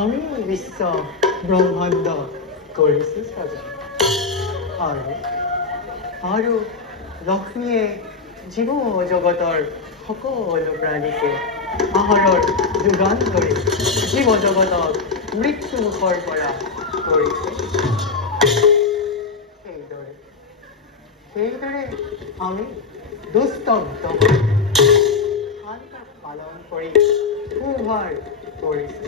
আমি বিশ্ব ব্ৰহ্মাণ্ড কৰিছোঁ সজা আৰু লক্ষ্মীয়ে জীৱ জগতৰ সকলো প্ৰাণীকে আহাৰৰ যোগান ধৰি জীৱ জগতক মৃত্যু মুখৰ পৰা কৰিছে। সেইদৰে আমি দুষ্ট পালন কৰি সুভাৰ কৰিছে।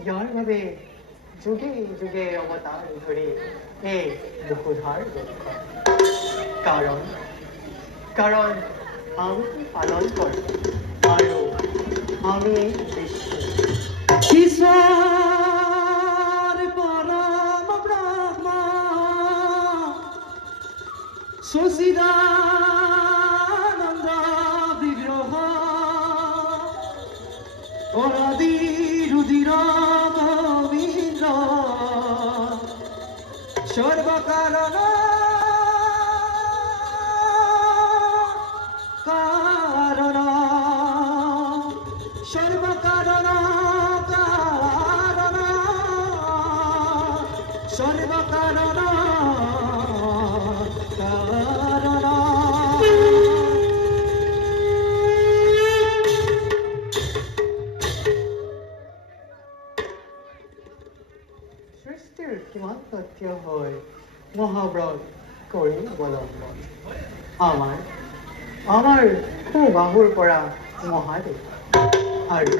ইয়াৰ বাবে যুগে যুগে অৱতাৰ ধৰি এই বহুধাৰ কাৰণ আমি পালন কৰোঁ আৰু আমি ঈশ্বৰ পৰম ব্ৰহ্মা সচিদানন্দ বিগ্ৰহ অনাদি ৰুধিৰ গোবিন্দ সৰ্বকাৰণ কাৰণ সৰ্বকাৰণ কাৰণ সৰ্বকাৰণ কাৰণ সৃষ্টিৰ কিমান তথ্য হয় মহাব্ৰত কৰি অৱলম্বন আমাৰ সুবাহুৰ পৰা মহাদেৱ আৰু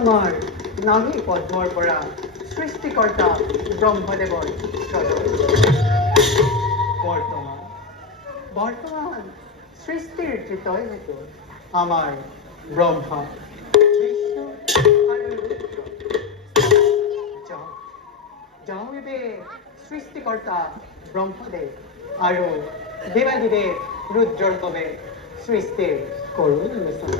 আমাৰ নাভি পদ্মৰ পৰা সৃষ্টিকৰ্তা ব্ৰহ্মদেৱৰ বৰ্তমান সৃষ্টিৰ তৃতীয় হেতু আমাৰ ব্ৰহ্মা বিষ্ণু আৰু ৰুদ্ৰ যাহৱে সৃষ্টিকৰ্তা ব্ৰহ্মদেৱ আৰু দেৱাদিদেৱ ৰুদ্ৰৰ বাবে সৃষ্টিৰ কৰুণ আলোচনা।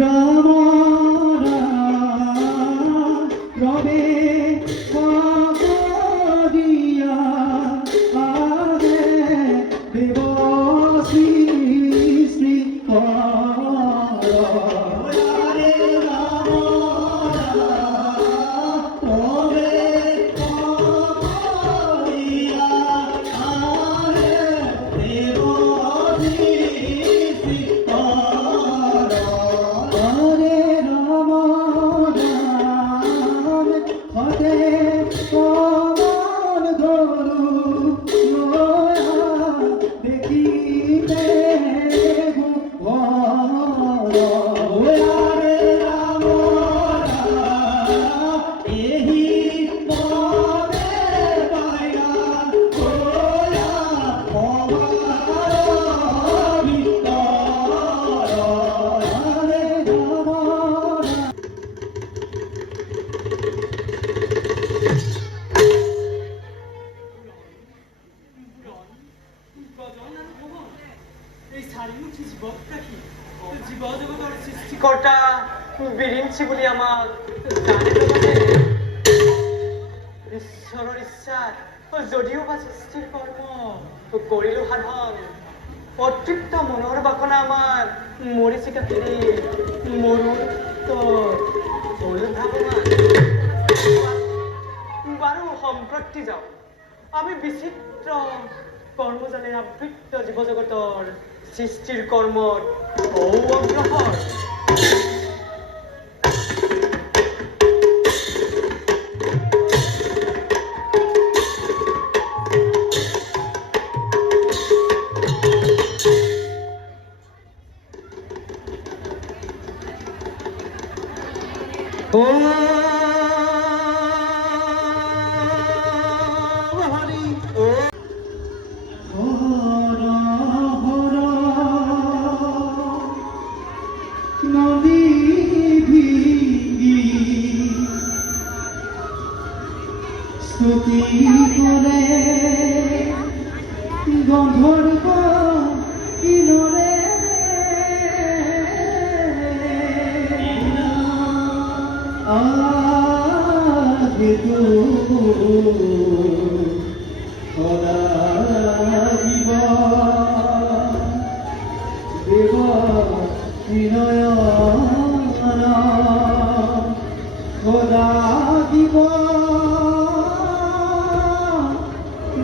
ৰাম ৰবে দিয়া আগে দেব শ্ৰী শ্ৰী সৃষ্টিকৰ্তা বিৰিঞ্চি বুলি আমাক জানে ঈশ্বৰৰ ইচ্ছাত যদিও বা সৃষ্টিৰ কৰ্ম কৰিলো সাধন অতৃপ্ত মনৰ বাসনা আমাৰ মৰিচিকা খেলি মৰুত ভগৱান পাতি যাওঁ আমি বিচিত্ৰ কৰ্মজালে আবৃত্ত জীৱজগতৰ সৃষ্টিৰ কৰ্মত অগ্ৰসৰ গন্ধৰ্ব ইনৰে আহেতু সদা জীব দেব বিনয়ন সদা জীব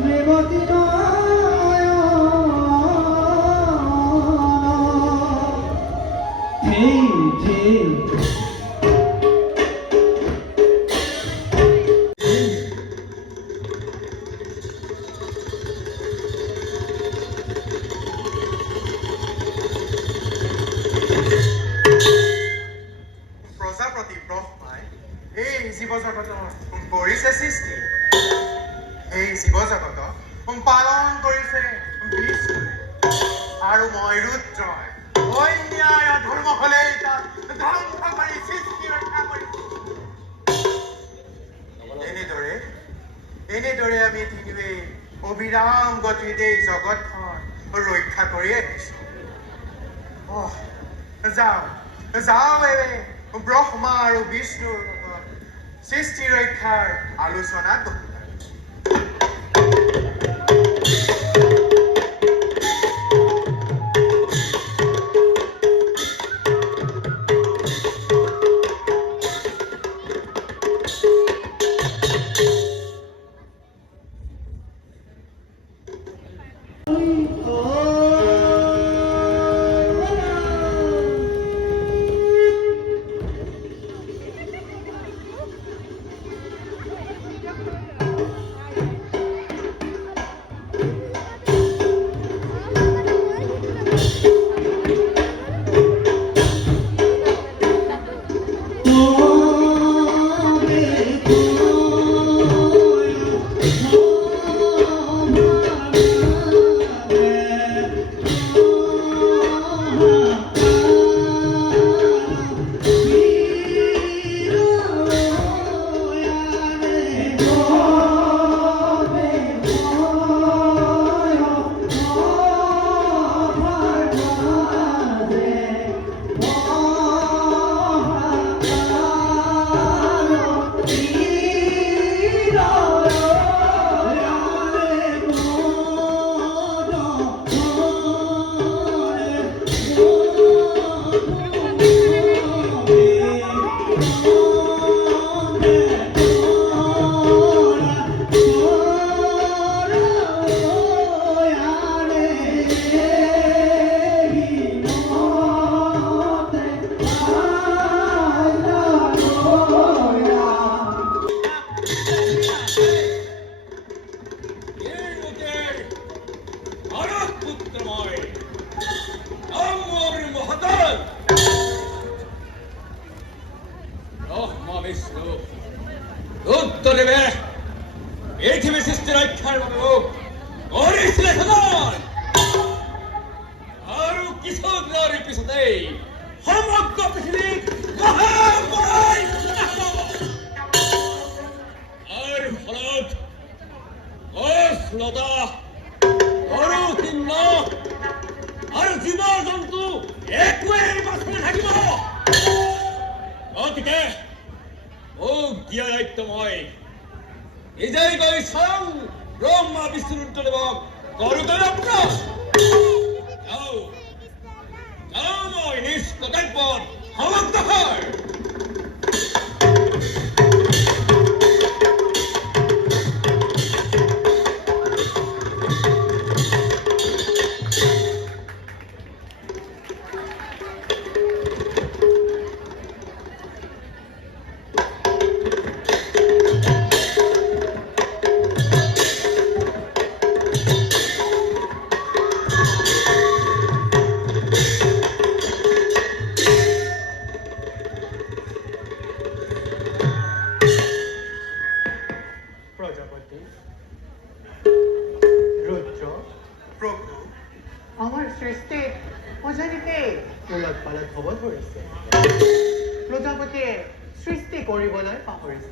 দেবতী প্ৰজাপতি ব্ৰহ্মাই এই জীৱজগত কৰিছে সৃষ্টি এই জীৱজগত পালন কৰিছে বিষ্ণুৱে আৰু মই ৰুদ্ৰই অন্যায় ধৰ্ম হলেই তাক ধ্বংস কৰি সৃষ্টি ৰক্ষা কৰিছো এনেদৰে আমি তিনিওৱে অবিৰাম গতিত এই জগতখন ৰক্ষা কৰি আহিছো যাওঁ ব্ৰহ্মা আৰু বিষ্ণুৰ লগত সৃষ্টি ৰক্ষাৰ আলোচনাত বহিম উত্তৰে পৃথিবী সৃষ্টি ৰক্ষাৰ বাবে কৰিছিলে সদায় আৰু কিছু দিনৰ পিছতেই সমগ্ৰ পৃথিৱীত মহাপ্ৰলয় আৰু ফলত গছ লতা গৰু তৃণ আৰু জীৱ জন্তু একোৱেই বাচি নাথাকিব গতিকে মোক দিয়া দায়িত্ব মই নিজেই গৈ স্বয়ং ব্ৰহ্মা বিষ্ণু ৰুদ্ৰদেৱক কৰ্তব্য মই নিজ কৰ্তব্যত সমগ্ৰ হয় সৃষ্টিত অজানিতেই ওলট পালট হ'ব ধৰিছে প্ৰজাপতিয়ে সৃষ্টি কৰিবলৈ পাহৰিছে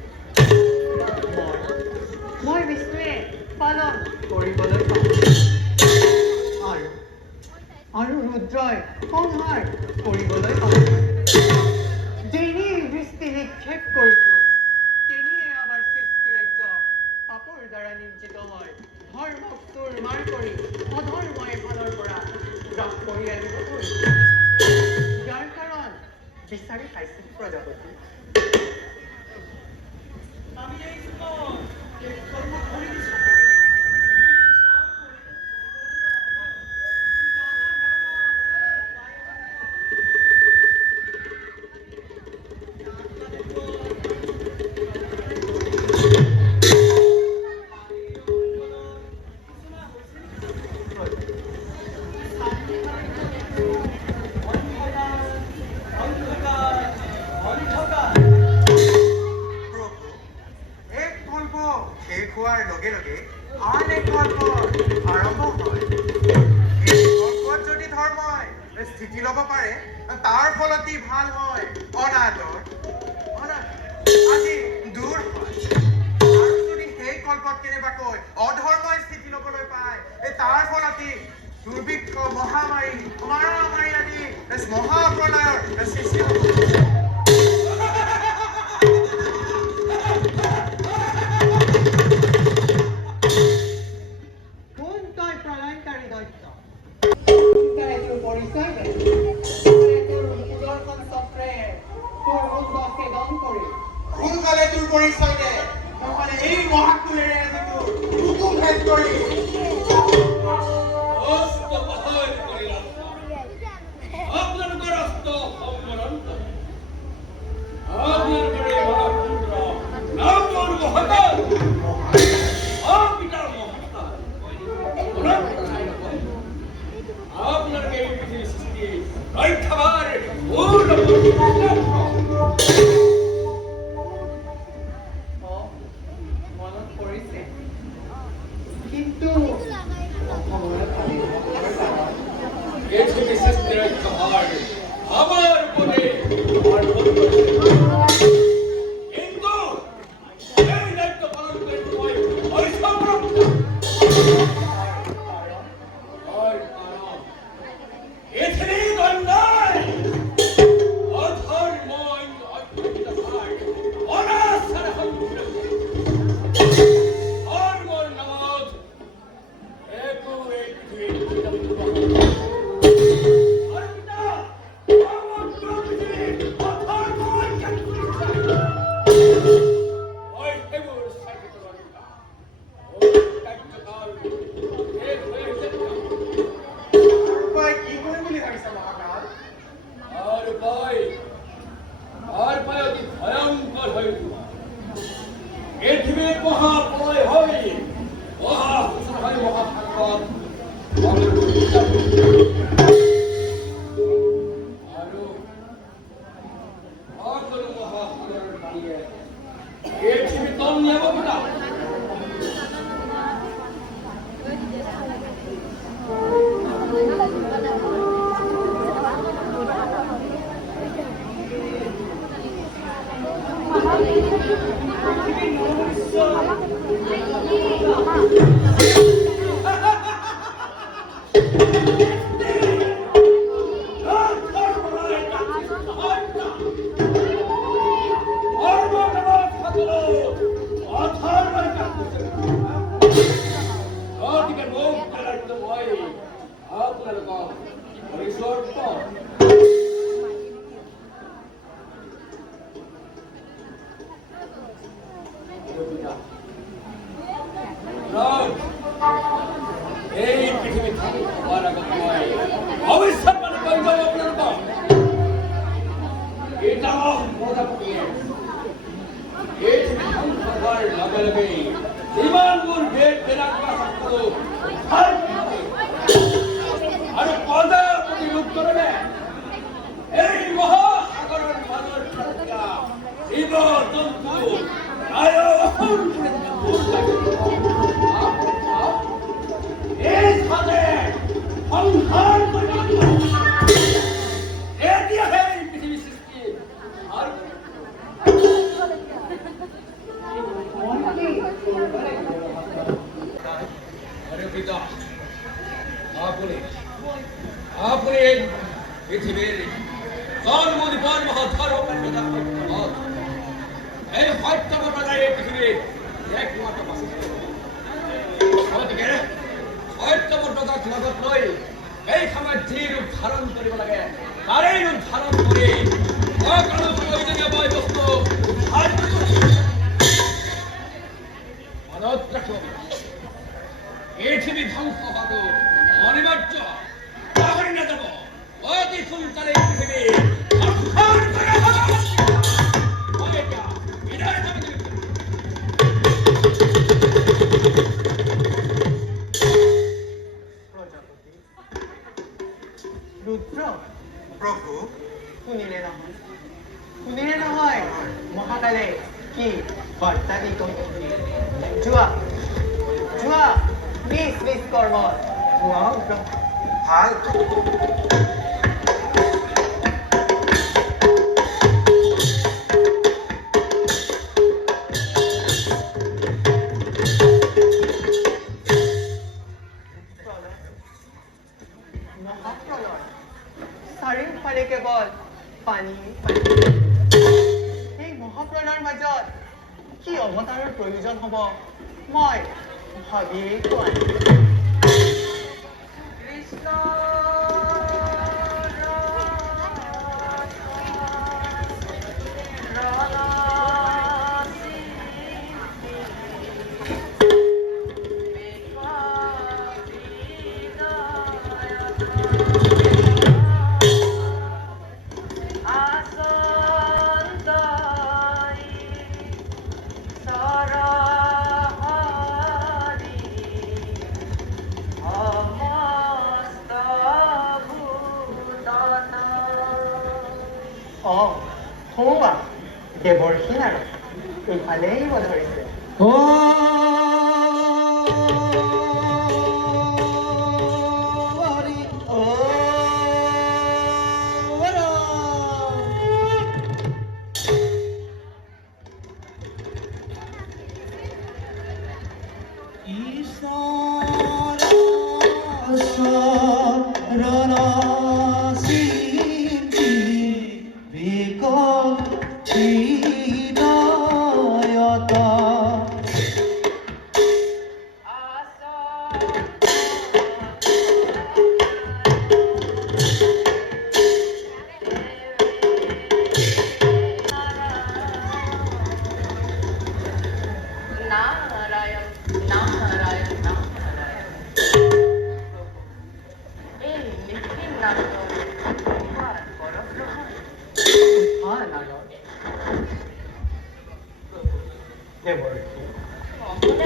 মই বিষ্ণুৱে পালন কৰিবলৈ পাহৰিছো আৰু ৰুদ্ৰই সংহাৰ কৰিবলৈ পাহৰিছে যেনি বৃষ্টি নিক্ষেপ কৰিছো তেনিয়ে আমাৰ সৃষ্টিৰাজ্য পাপৰ দ্বাৰা নিৰ্জিত হয় ধৰ্মক চুৰমাৰ কৰি অধৰ্মই ফালৰ পৰা জাপ কৰি আনিব ধৰিছে ইয়াৰ কাৰণ বিচাৰি পাইছিল প্ৰজাপতি আমি এই কৰ্ম কৰি দিছো স্থিতি ল'ব পাৰে তাৰ ফলত ই ভাল হয় অনাদৰ আজি দূৰ হয় আৰু যদি সেই কল্পত কেনেবাকৈ অধৰ্মই স্থিতি ল'বলৈ পায় তাৰ ফলত ই দুৰ্ভিক্ষ মহামাৰী মাৰামাৰী আদি মহাপ্ৰলয়ৰ সৃষ্টি হ'ব সোনকালে তোৰ পৰিচয় দে নহ'লে এই মহাকুলেৰে হুকুম ভেদ কৰি আপোনালোকৰ ৰাষ্ট্ৰ সম্বৰণ আপোনালোকৰ এই মহাপুত্ৰ নাম মোৰ মহাকাল পিতাৰ মহাকাল আপোনালোকে এই পৃথিৱীৰ সৃষ্টি ৰক্ষাবাৰ আমার উপরে কিন্তু এই দায়িত্ব পালন করে ওই সম্পর্ক এখানে দণ্ডায় অধর্ম অনাচার ধর্মর নামাজ একু এই পৃথিবীর মহাপ্রলয় হবে মহাসংকট আৰু মহাসাগৰৰ পানীয়ে এই পৃথিৱী তল নিয়াব পিতা এই পৃথিবী থাকাৰ আগত মই ভবিষ্যৎ মানে কৈ যাব আপোনালোকক এটা প্ৰজাপতিয়ে এই পৃথিৱী থাকাৰ লগে লগে যিমানবোৰ বেদ বেদান্ত শাস্ত্ৰ আৰু প্ৰজাপতি ৰূপ কৰিলে এই মহাসাগৰৰ মাজৰ থকা জীৱ জন্তু এই সাথে সংসাৰ আপুনি এই পৃথিৱীৰ জন্ম জীৱন মহৎ এই সত্যৰ দ্বাৰাই এই পৃথিৱীৰ একমাত্ৰ বাচিত গতিকে সত্যবদ্ধতাক লগত লৈ এই সময়ত যি ৰূপ ধাৰণ কৰিব লাগে তাৰেই ৰূপ ধাৰণ কৰি সকলো প্ৰয়োজনীয় বয় বস্তু মনত ৰাখিব পৃথিৱী ধ্বংস হোৱাটো অনিবাৰ্য পাহৰি নাযাব অতি সোনকালে পৃথিৱী ধ্বংসৰ দৰে হ'ব। মই এতিয়া বিদায় ল'ব লাগিব। প্ৰজাপতি ৰুদ্ৰ প্ৰভু শুনিলে নহয় মহাকালে কি বাৰ্তা দি কৈ যোৱা নিজ কৰ্মত ভাল মহাপ্ৰলয় চাৰিওফালে কেৱল পানী এই মহাপ্ৰলয়ৰ মাজত কি অৱতাৰৰ প্ৰয়োজন হ'ব মই ভাবিয়েই পোৱা নাই। হৌৱা দেৱৰ সিনাৰ এইফালে আহিব ধৰিছে।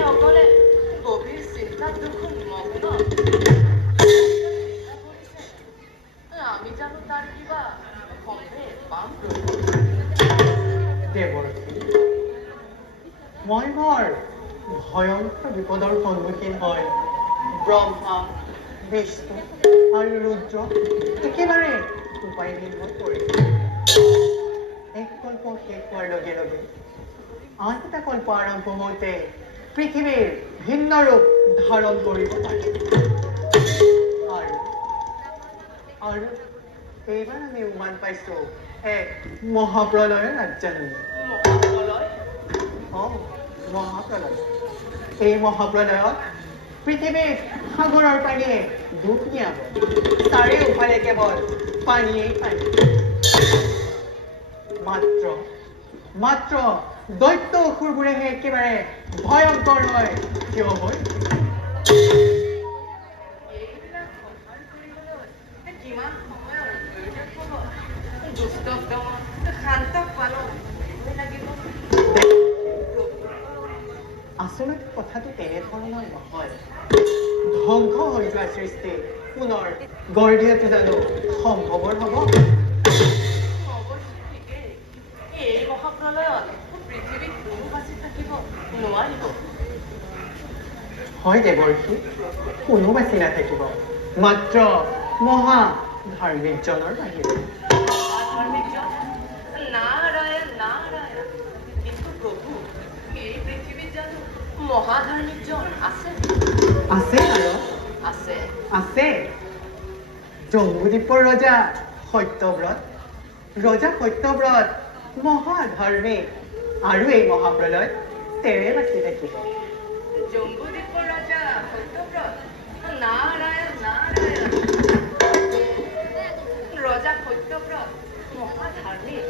অকলে গভীৰ চিন্তাত দেখোন মগ্ন আমি জানো তাৰ কিবা সম্ভেদ পাম দেৱৰ্ষি মই বৰ ভয়ংকৰ বিপদৰ সন্মুখীন হয় ব্ৰহ্মা বিষ্ণু আৰু ৰুদ্ৰ একেবাৰে উপায়হীন হৈ পৰিছে। এক কল্প শেষ হোৱাৰ লগে লগে আন এটা কল্প আৰম্ভ হওঁতে পৃথিৱীৰ ভিন্ন ৰূপ ধাৰণ কৰিব পাৰে আৰু এইবাৰ আমি উমান পাইছো এক মহাপ্ৰলয়ৰ ৰাজ্যানী। মহাপ্ৰলয় এই মহাপ্ৰলয়ত পৃথিৱীৰ সাগৰৰ পানীয়ে ডুব নিয়াব। চাৰিওফালে কেৱল পানীয়েই পানী। মাত্ৰ দৈত্য অসুৰবোৰেহে একেবাৰে ভয়ংকৰ হয় থিয় হৈ। আচলতে কথাটো তেনেধৰণৰ নহয়। ধ্বংস হৈ যোৱা সৃষ্টি পুনৰ গঢ় দিয়াটো জানো সম্ভৱৰ হ'ব? এই মহাপ্ৰলয়ত পৃথিৱীত কোনো বাচি থাকিব নোৱাৰিব। হয় দেৱৰ্ষি, কোনো বাচি নাথাকিব মাত্ৰ মহা ধাৰ্মিকজনৰ বাহিৰে। নাৰায়ণ কিন্তু প্ৰভু এই পৃথিৱীত জানো মহাধাৰ্মিকজন আছে? আছে আৰু আছে। জম্বুদ্বীপৰ ৰজা সত্যব্ৰত মহাধৰ্মী আৰু এই মহাপ্ৰলয় তেৱে বাচি থাকিব জম্বুদ্বীপৰ ৰজা সত্যব্ৰত নাৰায়ণ নাৰায়ণ ৰজা সত্যব্ৰত মহাধাৰ্মিক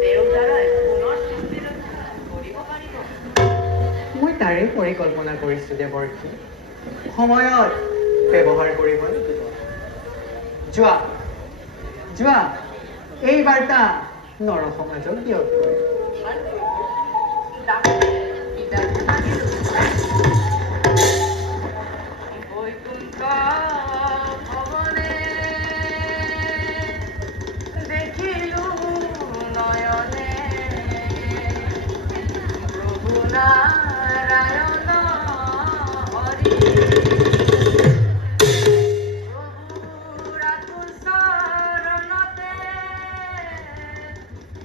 তেওঁৰ দ্বাৰাই পুনৰ সৃষ্টি ৰক্ষা কৰিব পাৰিব মই তাৰে পৰিকল্পনা কৰিছোঁ দেৱৰ্ষী সময়ত ব্যৱহাৰ কৰিব লাগিব যোৱা এই বাৰ্তা নৰসমাজক দিয়ক ভাল প্ৰভু ডাকে বিদায় মাগিলোঁ বৈকুণ্ঠ ভৱনে দেখিলোঁ নয়নে প্ৰভু নাৰায়ণ হৰি প্ৰভুৰ আকুল চৰণতে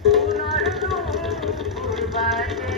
পুনৰ পূৰ্বাতে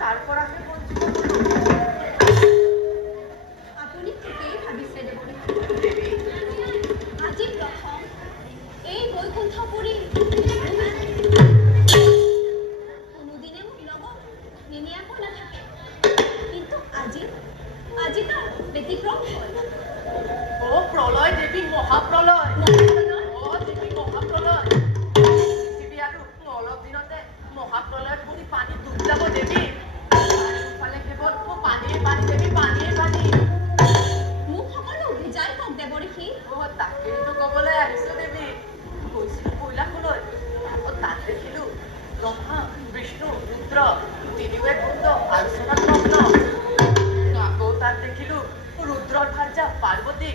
তাৰ পৰাহে বঞ্চিত হ'লো। আপুনি ঠিকেই ভাবিছে দেৱী। দেৱী, আজি প্ৰথম এই বৈকুণ্ঠপুৰী কোনোদিনে মোক লগত নিনিয়াকৈ নাথাকে, কিন্তু আজি তাৰ ব্যতিক্ৰম হ'ল। প্ৰলয় দেৱী, মহাপ্ৰলয়। দেৱী, মহাপ্ৰলয়। পৃথিৱী আৰু অলপ দিনতে মহাপ্ৰলয়ত পৰি পানী ডুব যাব দেৱী। চাৰিওফালে কেৱল পানীয়ে পানী দেৱী, পানীয়ে পানী। মোক সকলো বুজাই কওক দেৱঋষি। তাকেইতো ক'বলৈ আহিছো দেৱী। গৈছিলো কৈলাশলৈ, তাত দেখিলো ব্ৰহ্মা, বিষ্ণু, ৰুদ্ৰ তিনিওৱে গুপ্ত আলোচনাত মগ্ন। আকৌ তাত দেখিলো ৰুদ্ৰৰ ভাৰ্যা পাৰ্বতী,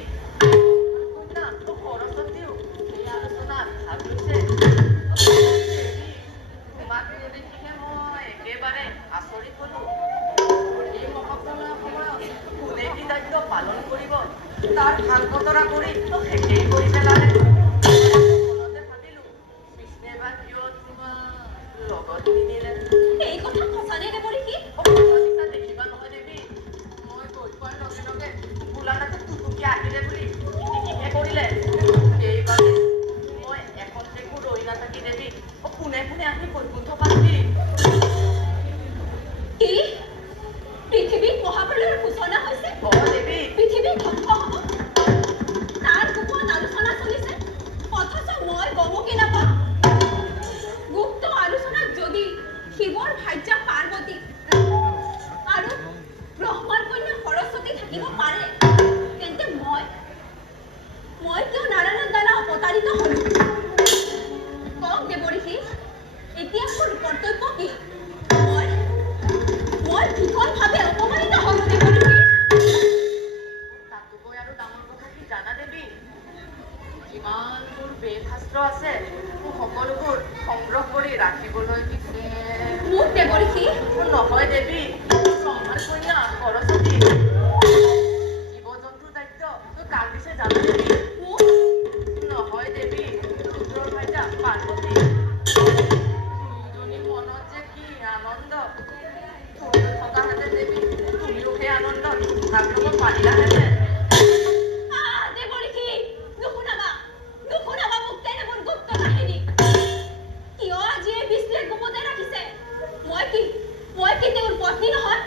কন্যা সৰস্বতীও এই আলোচনাত ভাগ লৈছে। তোমাক দেখিহে মই একেবাৰে আচৰিত হলো। এই মহাপ্ৰলয়ৰ সময়ত কোনে কি দায়িত্ব পালন কৰিব তাৰ ভাগ বতৰা কৰি শেষেই কৰি পেলালে। মনতে ভাবিলো বিষ্ণুৱে বা কিয় তোমাক লগত নিনিলে। এই কথা সঁচানে দেৱঋষি? সঁচা দেখিবা নহয় দেৱী, মই গৈ পোৱাৰ লগে লগে বোলানাথে টুটুকি আহিলে বুলি কিটিকিহে কৰিলে। সেইবাবে মই এখন দেখো ৰৈ নাথাকি দেৱী পোনে পোনে আহি বৈকুণ্ঠ পালোহি। কি পৃথিৱীত মহাপ্ৰলয়ৰ সূচনা হৈছে? দেৱী, পৃথিৱী ধ্বংস হ'ব, তাৰ ওপৰত আলোচনা চলিছে, অথচ মই গমকে নাপাওঁ। গুপ্ত আলোচনাত যদি শিৱৰ ভাৰ্যা পাৰ্বতী আৰু ব্ৰহ্মাৰ কন্যা সৰস্বতী থাকিব পাৰে, তেন্তে মই কিয় নাৰায়ণৰ দ্বাৰা অৱতাৰিত হ'লো? কওক দেৱঋষি, এতিয়া মোৰ কৰ্তব্য কি? মই ভীষণভাৱে অপমানিত হ'লো দেৱঋষি। তাতোকৈ আৰু ডাঙৰ কথা কি জানা দেৱী? যিমানবোৰ বেদ শাস্ত্ৰ আছে সকলোবোৰ সংগ্ৰহ কৰি ৰাখিবলৈ দিছে মোক দেৱঋষি। নহয় দেৱী, ব্ৰহ্মাৰ কন্যা সৰস্বতী। জীৱ জন্তুৰ দায়িত্ব কাক দিছে জানা দেৱী? মোক নহয় দেৱী, ৰুদ্ৰৰ ভাৰ্যা পাৰ্বতী। দুয়োজনী মনত যে কি আনন্দ। তুমিও থকাহেঁতেন দেৱী, তুমিও সেই আনন্দত ভাগ ল'ব পাৰিলাহেঁতেন। দেৱঋষি, নুশুনাবা মোক তেনেবোৰ গুপ্ত কাহিনী। কিয় আজি এই বিষ্ণুৱে গোপতে ৰাখিছে? মই কি তেওঁৰ পত্নী নহয়?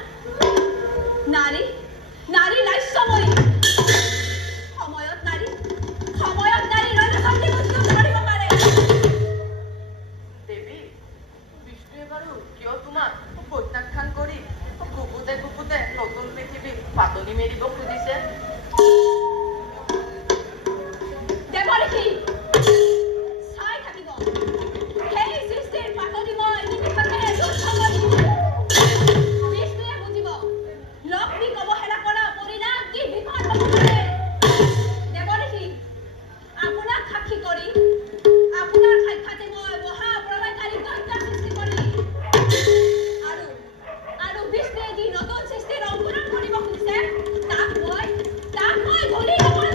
নাৰী লাস্যময়ী। সময়ত নাৰী ৰজসন্ধি উদ্যোগ কৰিব পাৰে। দেৱী, বিষ্ণুৱে বাৰু কিয় তোমাক প্ৰত্যাখ্যান কৰি গুপুতে নতুন পৃথিৱীক পাতনি মেলিব খুজিছে? দেৱঋষি, চাই থাকিব। সেই সৃষ্টিৰ পাতনিময় নিমিষতে যুদ্ধ কৰিব। বিষ্ণুৱে বুজিব লক্ষ্মীক অৱহেলা কৰা পৰিণাম কি বিপদ হ'ব পাৰে। দেৱঋষি, আপোনাক সাক্ষী কৰি আপোনাৰ সাক্ষাতে মই মহাপ্ৰলয়কাৰী দৈত্যৰ সৃষ্টি কৰিম। আৰু বিষ্ণুৱে যি নতুন সৃষ্টিৰ অংকুৰণ কৰিব খুজিছে, তাক মই ধৰি নকৰো।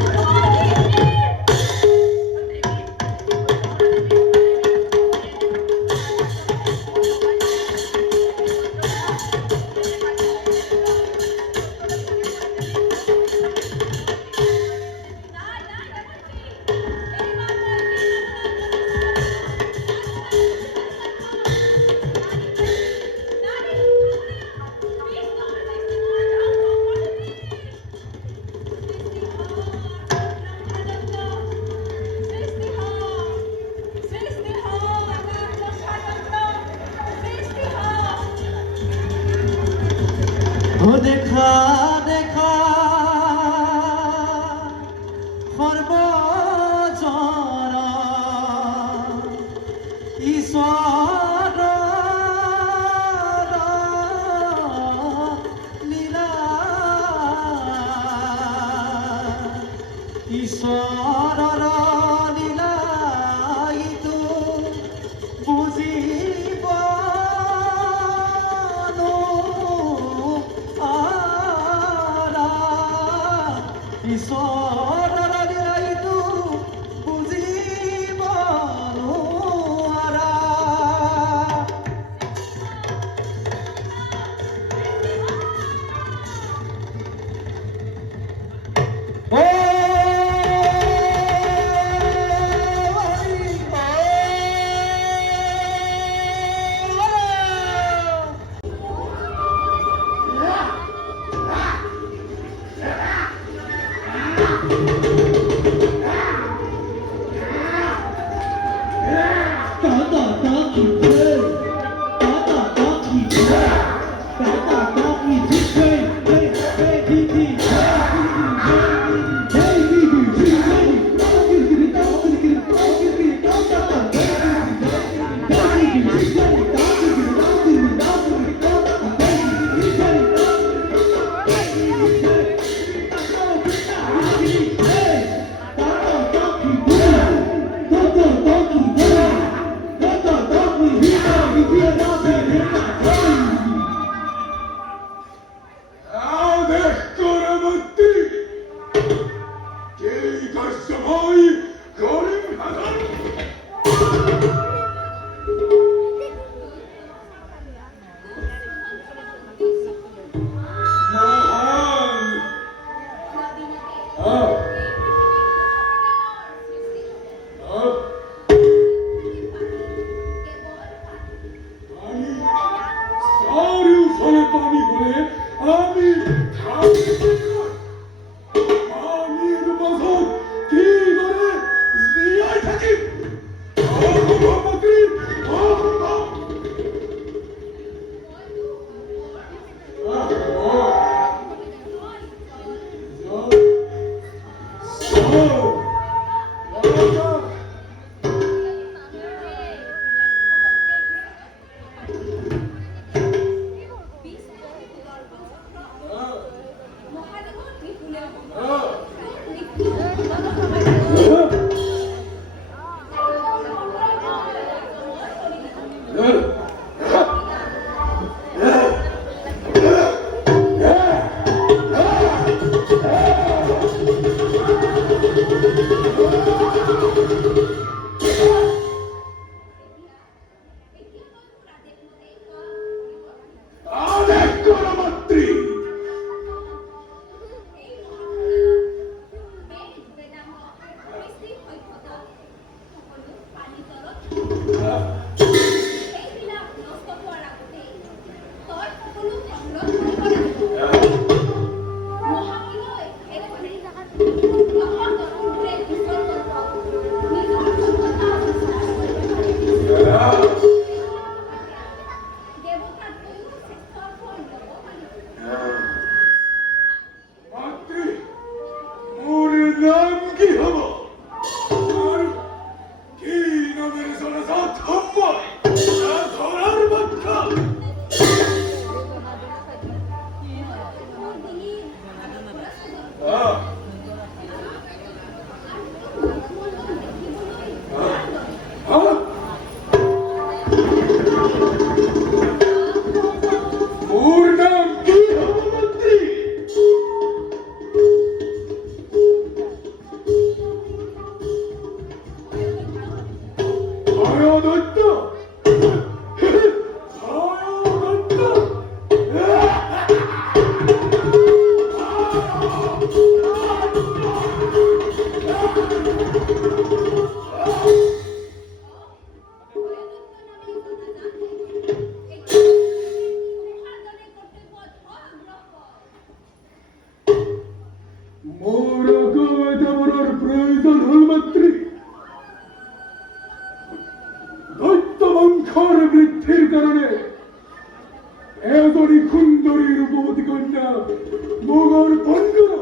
দেখা দেখা সৰ্বজনা ঈশ্বৰ লীলা ঈশ্বৰৰ লীলা ইটো বুজিব ঈশ্বৰৰ লীলাইটো বুজিব নোৱাৰা। দেৱতাতকৈও শ্ৰেষ্ঠ ফল ল'ব পাৰিব। মাতৃ মোৰ নাম কি হব আর কি নামের জনজাত সম্ময় ধরার বাক্যা মোর নাম কি হব মন্ত্রী দৈত্য মোর আগামী দেবরার প্রয়োজন হল মাত্রী দৈত্য বংশর বৃদ্ধির কারণে এজনী সুন্দরী রূপবতী কন্যা মোগর পঙ্গনা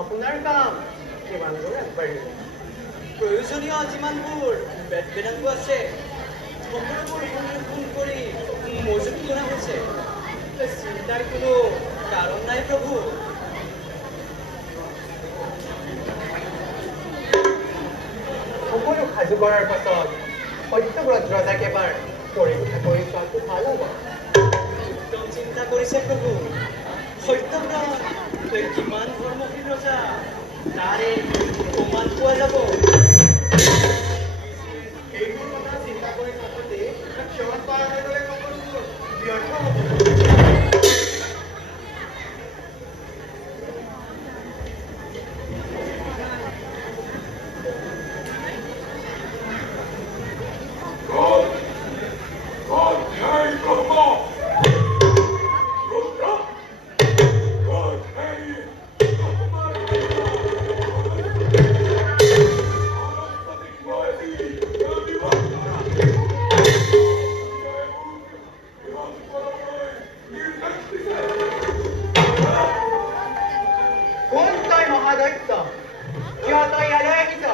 আপোনাৰ কাম কিমান দূৰ আগবাঢ়িব? প্ৰয়োজনীয় যিমানবোৰ বেদাংগ আছে সকলোবোৰ সংৰক্ষণ কৰি মজুত কৰা হৈছে। চিন্তাৰ কোনো কাৰণ নাই প্ৰভু। সকলো সাজু কৰাৰ পাছত সত্যব্ৰত ৰজাক এবাৰ পৰীক্ষা কৰি চোৱাটো ভাল হ'ব। উত্তম চিন্তা কৰিছে প্ৰভু। সত্যব্ৰত কিমান ধৰ্মশীল ৰজা তাৰে প্ৰমাণ পোৱা যাব। এইবোৰ কথা চিন্তা কৰি থাকোঁতে ক্ষণ পাৰ হৈ গ'লে সকলোবোৰ ব্যৰ্থ হ'ব। কোন তই মহাদৈত্য? কিয় তই ইয়ালৈ আহিছ?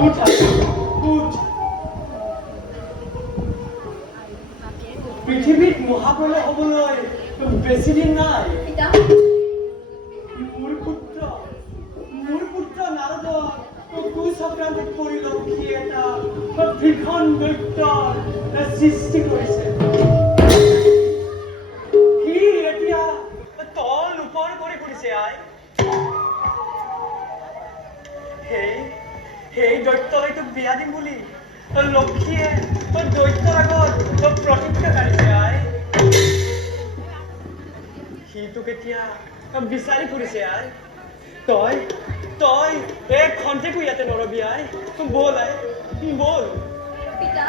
উঠ উঠ পৃথিৱীত মহাপ্ৰলয় হ'বলৈ বেছি দিন নাই পিতা মোৰ পুত্ৰ নাৰদক কুচক্ৰান্তিত পৰি লক্ষী এটা ভীষণ দৈত্যৰ সৃষ্টি কৰিছে সি এতিয়া তল ওপৰ কৰি ফুৰিছে আই সেই দৈত্যলৈ তোক বিয়া দিম বুলি লক্ষীয়ে দৈত্যৰ আগত প্ৰতিজ্ঞা কাঢ়িছে আই সি তোক এতিয়া বিচাৰি ফুৰিছে আই তই এক খন্তেকো ইয়াতে নৰবি আই বল আই বল পিতা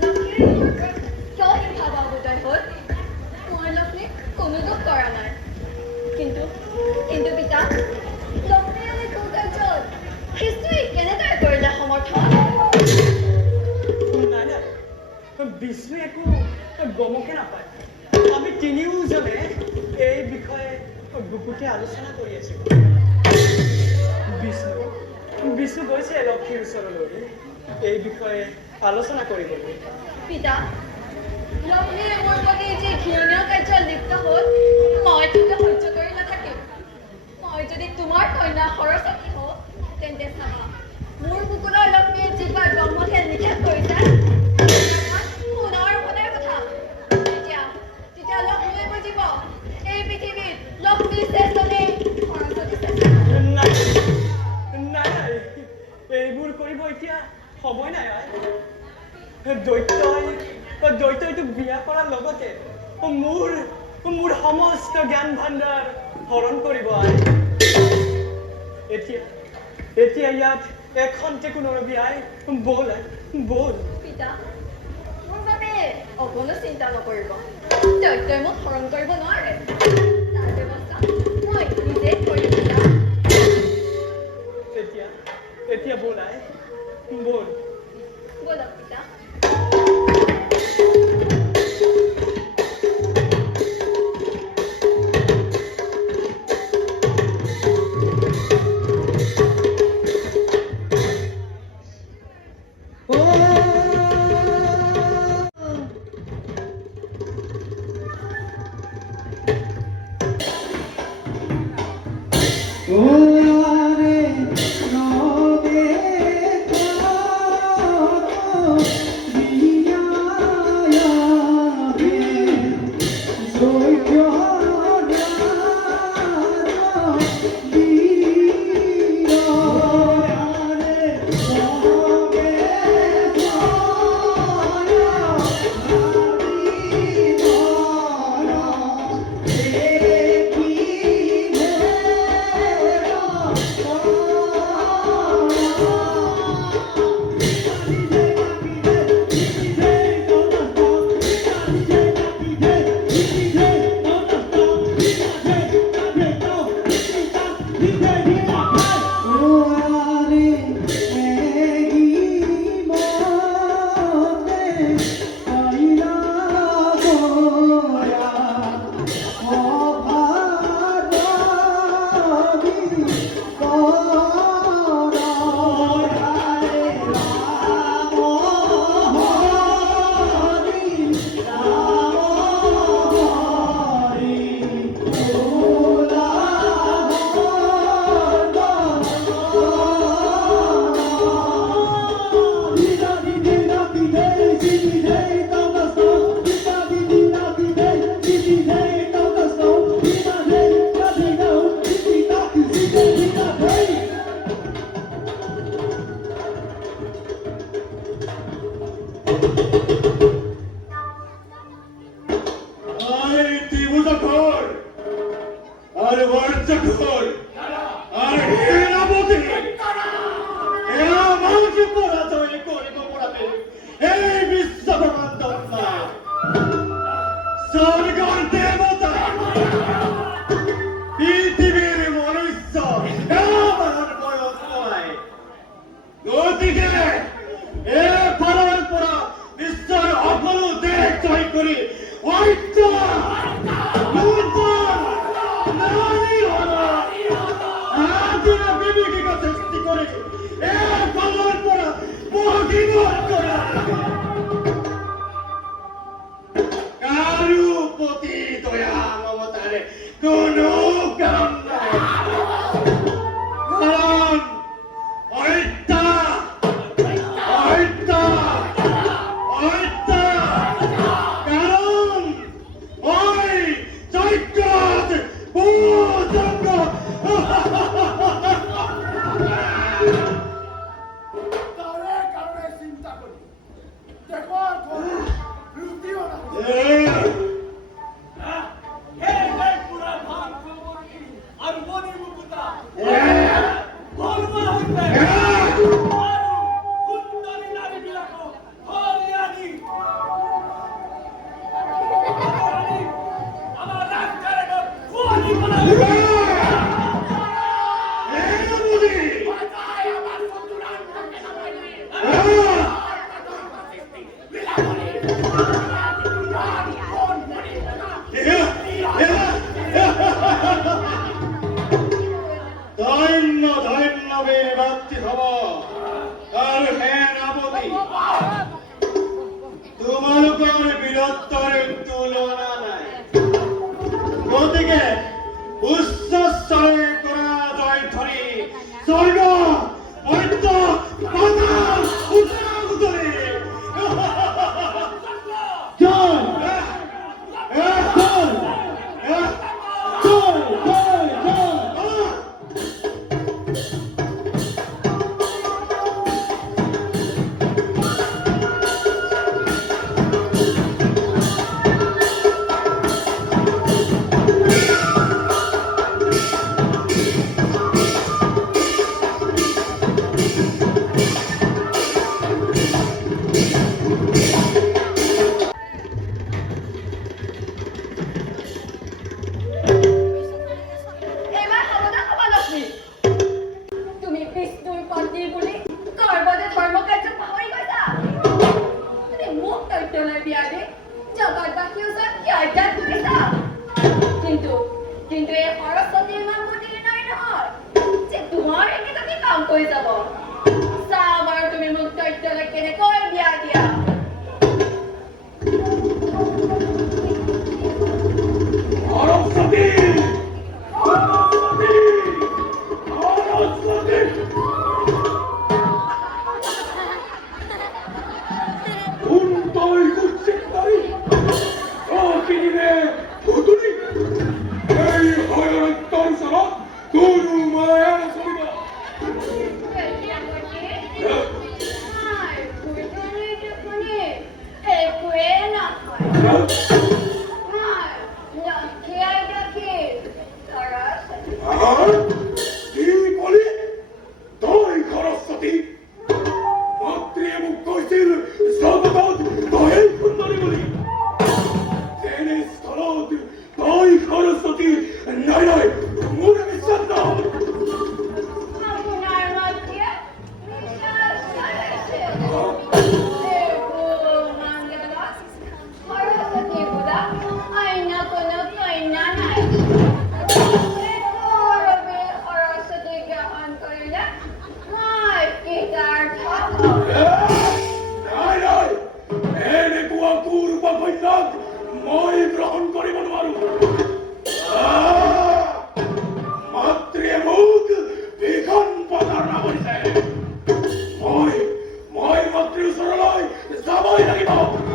লক্ষ্মীৰ কিয় এই ভাৱাবোধয় হ'ল মই লক্ষ্মীক কোনো দুখ কৰা নাই কিন্তু পিতা লক্ষ্মীয়ে একো কাৰ্যত খ্ৰীষ্টই কেনেদৰে কৰিলে সমৰ্থন নাই বিষ্ণু একো গমকে নাপায় আমি তিনিওজনে এই বিষয়ে গুপুতে আলোচনা কৰি আছো বিষ্ণু গৈছে লক্ষ্মীৰ ওচৰলৈ এই বিষয়ে আলোচনা কৰিবলৈ পিতা লক্ষ্মীয়ে মোৰ প্ৰতি যি ঘৃণনীয় কাৰ্যত লিপ্ত হ'ল মই তোকে সহ্য কৰি নাথাকিম মই যদি তোমাৰ কন্যা সৰস্বতী হওঁ তেন্তে চাবা মোৰ বুকুলৰ লক্ষ্মীয়ে যি কয় ব্ৰহ্মকে নিষেধ কৰিছে পুনৰ কথা তেতিয়া লক্ষ্মীয়ে বুজিব এই পৃথিৱীত লক্ষ্মী শ্ৰেষ্ঠ নে সৰস্বতী শ্ৰেষ্ঠ নাই এইবোৰ কৰিব এতিয়া সময় নাই দৈত্যই তোক বিয়া কৰাৰ লগতে মোৰ সমস্ত জ্ঞান ভাণ্ডাৰ হৰণ কৰিব আই এতিয়া ইয়াত এখন্তেকো নৰবি আই বল পিতা মোৰ বাবে অকণো চিন্তা নকৰিব দৈত্যই মোক হৰণ কৰিব নোৱাৰে তাৰ ব্যৱস্থা মই নিজে কৰিম পিতা এতিয়া বল আই বল বলক পিতা Sexty কৰে কামৰ পৰা মহিমত কৰা কাৰো প্ৰতি দয়া মমতাৰে কোনো কাম নাই কাৰণ হত্যা হত্যা হত্যা কাৰণ ঐ জগত ভূজগত তাৰে কাৰণে চিন্তা কৰি দেশৰ লুটিও নাহে ধন্য ধন্য বীৰ ব্যক্তি হব আৰ সেনাপতি তোমালোকৰ বীৰত্বৰ তুলনা নাই গতিকে উচ্চ স্তৰে কৰা জয় ধৰি স্বৰ্গ মধ্য পাতাল উত্তৰাগুতৰি জয় এইবাৰ সাৱধান হ'ব লক্ষ্মী তুমি বিষ্ণুৰ পত্নী বুলি গৰ্বতে ধৰ্মকাৰ্য পাহৰি গৈছা তুমি মোক তথ্যলৈ বিয়া দি জগতবাসীৰ ওচৰত ত্যাগ কৰিছা কিন্তু এই সৰস্বতী ইমান বুদ্ধি নাই নহয় যে তোমাৰ একেটাকে কাম কৰি যাব চাওঁ বাৰু তুমি মোক তথ্যলৈ কেনেকৈ বিয়া দিয়া সৰস্বতী মই গ্ৰহণ কৰিব নোৱাৰো মাতৃয়ে মোক ভীষণ প্ৰতাৰণা কৰিছে মই মাতৃৰ ওচৰলৈ যাবই লাগিব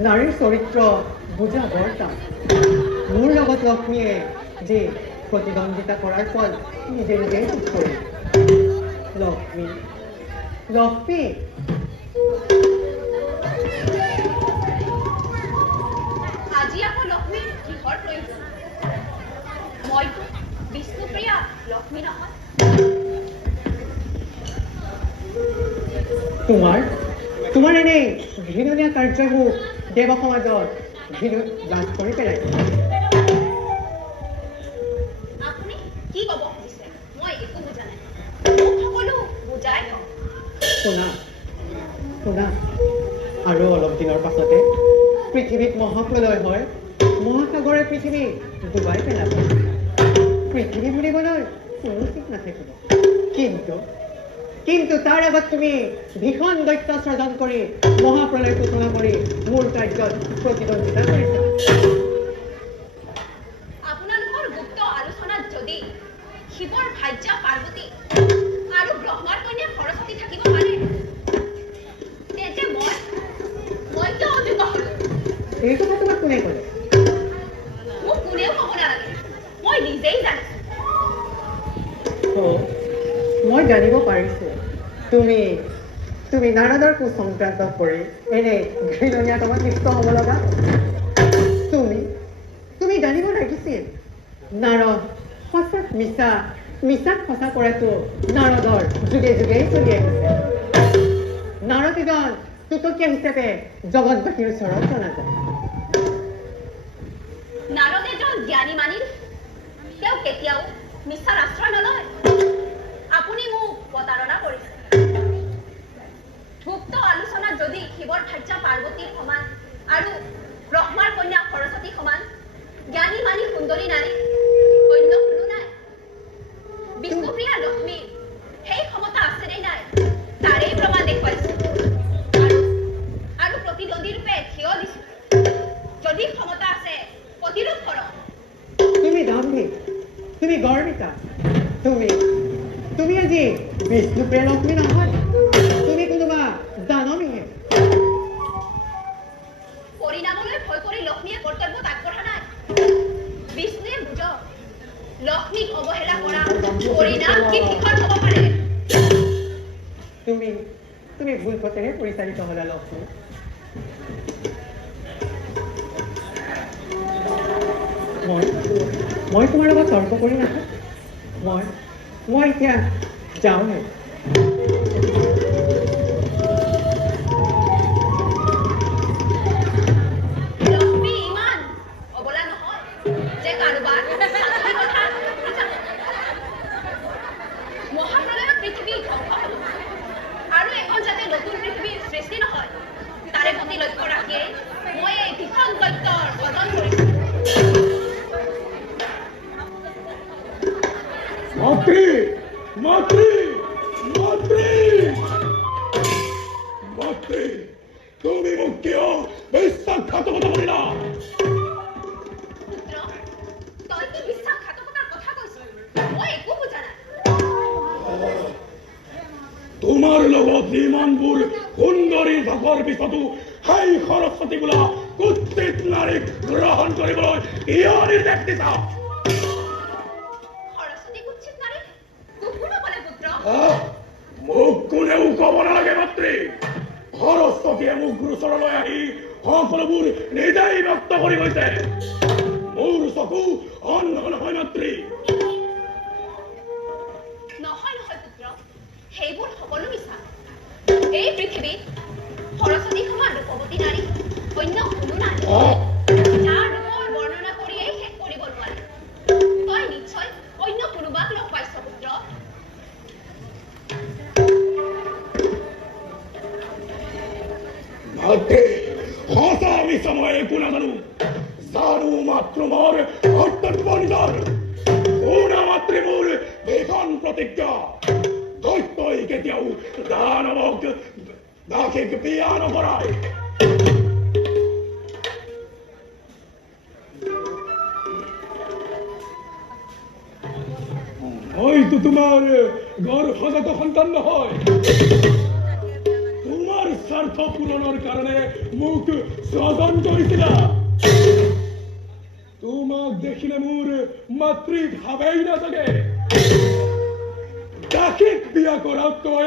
নাৰীৰ চৰিত্ৰ বুজা বৰ টান মোৰ লগত লক্ষ্মীয়ে যে প্ৰতিদ্বন্দ্বিতা কৰাৰ ফল নিজে নিজেই ভোগ কৰি। লক্ষ্মী, লক্ষ্মী, আজি আকৌ লক্ষ্মীৰ কিহৰ প্ৰয়োজন? মইতো বিষ্ণুপ্ৰিয়া লক্ষ্মী নহয়। তোমাৰ এনেই ঘৃণনীয় কাৰ্যবোৰ দেৱ সমাজত ঘৃণ লাভ কৰি পেলাইছে। আপুনি কি ক'ব খুজিছে? মই একো বুজা নাই। মোক সকলো বুজাই কওক। শুনা, আৰু অলপ দিনৰ পাছতে পৃথিৱীত মহাপ্ৰলয় হয়। মহাসাগৰে পৃথিৱী ডুবাই পেলাব। পৃথিৱী বুলিবলৈ কোনো ঠিক নাথাকিব। কিন্তু তাৰ আগত তুমি ভীষণ দৈত্য সৃজন কৰি মহাপ্ৰলয় সূচনা কৰি মোৰ কাৰ্যত প্ৰতিদ্বন্দ্বিতা কৰিছা। আপোনালোকৰ গুপ্ত আলোচনাত যদি শিৱৰ ভাৰ্যা পাৰ্বতী আৰু ব্ৰহ্মাৰ কন্যা সৰস্বতী থাকিব পাৰে, তেন্তে মইতো অযোগ্য হলো। এই কথা তোমাক কোনে ক'লে? মোক কোনেও ক'ব নালাগে, মই নিজেই জানিছো। মই জানিব পাৰিছো তুমি নাৰদৰ কুসংক্ৰান্তত পৰি এনে ঘৃণনীয়া কামত লিপ্ত হ'ব লগা। তুমি জানিব লাগিছিল নাৰদ সঁচাক মিছাক সঁচা কৰাটো নাৰদৰ যুগে যুগেই চলি আহিছে। নাৰদ এজন তুতকীয়া হিচাপে জগতবাসীৰ ওচৰত জনাজাত। নাৰদ এজন জ্ঞানী মানিল, তেওঁ কেতিয়াও মিছাৰ আশ্ৰয় নলয়। আপুনি মোক প্ৰতাৰণা কৰিছে। গুপ্ত আলোচনাত যদি শিৱৰ ভাৰ্যা পাৰ্বতীৰ সমান আৰু ব্ৰহ্মাৰ কন্যা সৰস্বতী সমান জ্ঞানী মানি সুন্দৰী নাৰী অন্য কোনো নাই। বিষ্ণুপ্ৰিয়া লক্ষ্মীৰ সেই ক্ষমতা আছে নে নাই তাৰেই প্ৰমাণ দেখুৱাইছো। আৰু প্ৰতিদ্বন্দ্বী ৰূপে থিয় দিছো। যদি ক্ষমতা আছে প্ৰতিৰোধ কৰক। তুমি দাম্ভিক, তুমি গৰ্বিতা, তুমি আজি বিষ্ণুপ্ৰিয়া লক্ষ্মী নহয়, তুমি কোনোবা দানৱীহে। পৰিণামলৈ ভয় কৰি লক্ষ্মীয়ে কৰ্তব্যত আগবঢ়া নাই। বিষ্ণুৱে বুজক, লক্ষ্মীক অৱহেলা কৰা পৰিণাম কি শিখৰ হ'ব পাৰে। তুমি ভুল পথেৰে পৰিচালিত হ'লা লক্ষ্মী। মই তোমাৰ লগত তৰ্ক কৰি নাথাকো। মই এতিয়া যাওঁহে। লক্ষ্মী ইমান অবলা নহয় যে কাৰোবাৰ সাক্ষী কথা শুনি যাব। মহাপ্ৰলয়ত পৃথিৱী ধ্বংস হ'ব আৰু এখন যাতে নতুন পৃথিৱীৰ সৃষ্টি নহয় তাৰে প্ৰতি লক্ষ্য ৰাখিয়েই মই এই ভীষণ দৈত্যৰ পতন কৰিছো। মাতৃ, তুমি মোক কিয় বিশ্বাসঘাতকতা কৰিলা? পুত্ৰ, তই কি বিশ্বাসঘাতকতাৰ কথা কৈছ? মই একো বুজা নাই। তোমাৰ লগত ইমানবোৰ সুন্দৰী ধকৰ পিছতো সেই সৰস্বতী বোলা কুৎসিত নাৰীক গ্ৰহণ কৰিবলৈ কিয় নিৰ্দেশ দিছা? সৰস্বতী কুৎসিত নাৰী? তোক কোনে ক'লে পুত্ৰ? মোক কোনেও ক'ব নালাগে মাতৃ। সৰস্বতীয়ে মোক গোচৰলৈ আহি সকলোবোৰ নিজেই ব্যক্ত কৰি গৈছে। মোৰ চকু অন্ধ নহয় মাতৃ। নহয় পুত্ৰ, সেইবোৰ সকলো মিছা। এই পৃথিৱীত সৰস্বতী সমান ৰূপৱতী নাৰী অন্য কোনো নাই, যাৰ ৰূপৰ বৰ্ণনা কৰিয়েই শেষ কৰিব নোৱাৰে। তই নিশ্চয় অন্য কোনোবাক লগ পাইছ পুত্ৰ। মাতৃ, সঁচা মিছা মই একো নাজানো। জানো মাত্ৰ মোৰ কৰ্তব্য নিজৰ। শুনা মাতৃ মোৰ ভীষণ প্ৰতিজ্ঞা। দৈত্যই কেতিয়াও দানৱক দাসীক বিয়া নকৰায়। মইতো তোমাৰ গৰ্ভজাত সন্তান নহয়। তোমাৰ স্বাৰ্থ পূৰণৰ কাৰণে মোক স্বজন কৰিছিলা। তোমাক দেখিলে মোৰ মাতৃ ভাবেই নাথাকে দাসীক বিয়া কৰাতকৈ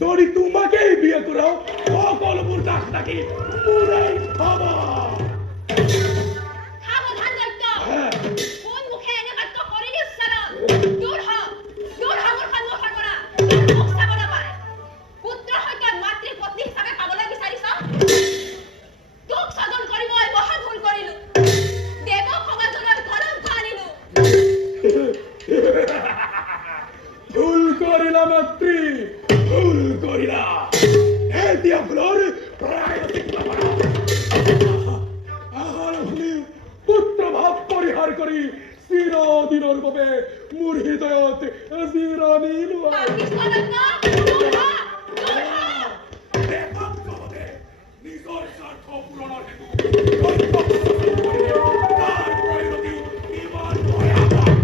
যদি তোমাকেই বিয়া কৰাও সকলোবোৰ দাস থাকি মোৰেই হ'ব সাৱধান দৈত্য কোন মুখে এনে বাক্য কৰিলি উচ্চাৰণ দূৰ হ মোৰ সন্মুখৰ পৰা মুখ চাব নাপায় পুত্ৰৰ সৈতে মাতৃ পত্নী হিচাপে পাবলৈ বিচাৰিছ তোক স্বজন কৰি মই মহা ভুল কৰিলো দেৱ সমাজলৈ কলংক আনিলো ভুল কৰিলা মাতৃ ভুল কৰিলা এতিয়া ভুলৰ প্ৰায় পুত্ৰ ভাৱ পৰিহাৰ কৰি চিৰদিনৰ বাবে মোৰ হৃদয়ত জিৰণি লোৱা নিজৰ স্বাৰ্থ পূৰণৰ হেতু তাৰ পৰিণতি ইমান ভয়াৱহ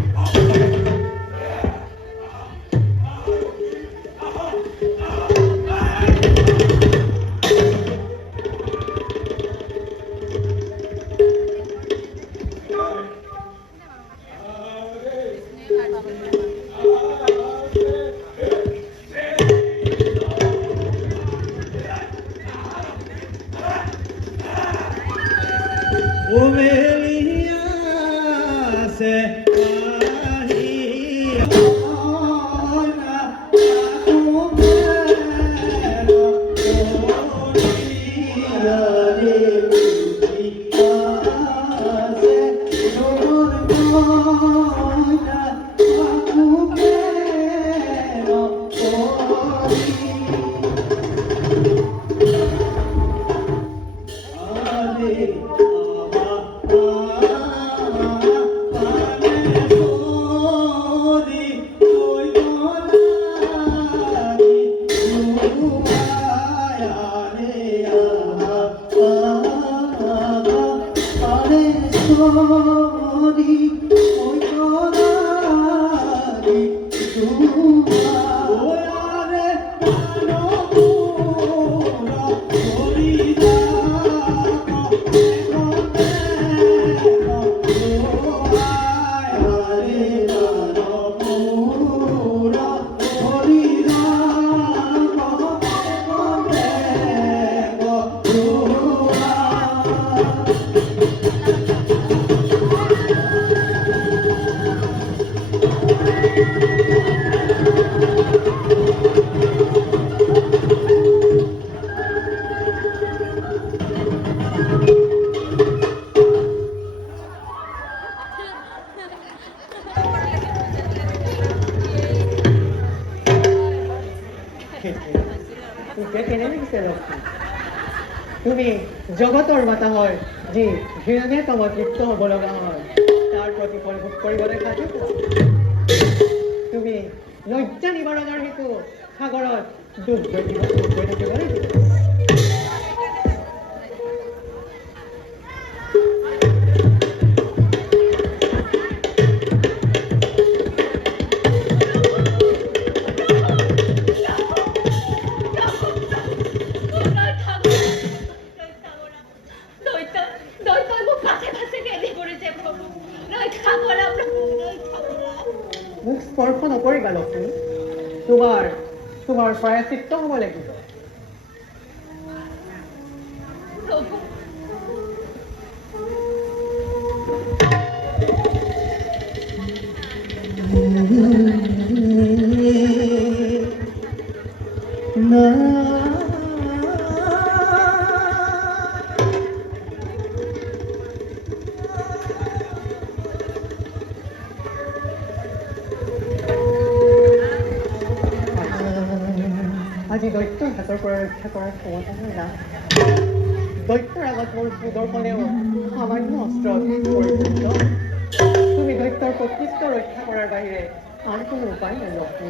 তুমি জগতৰ মাতা হয় যি ঘৃণে কামত লিপ্ত হ'ব লগা হয় তাৰ প্ৰতি পৰিভোগ কৰিবলৈ সাজু তুমি লজ্জা নিবাৰণৰ হেতু সাগৰত ডুব গৈ থাকিব লাগিব মোক স্পৰ্শ নকৰিবা লক্ষ্মী তোমাৰ প্ৰায়শ্চিত্ত হ'ব লাগিব আজি দৈত্যৰ হাতৰ পৰা ৰক্ষা কৰাৰ ক্ষমতা মোৰ নাই দৈত্যৰ আগত মোৰ সুদৰ্শনেও সামান্য অস্ত্ৰ পৰিচিত তুমি দৈত্যৰ প্ৰতিষ্ঠ ৰক্ষা কৰাৰ বাহিৰে আন কোনো উপায় নাই লক্ষ্মী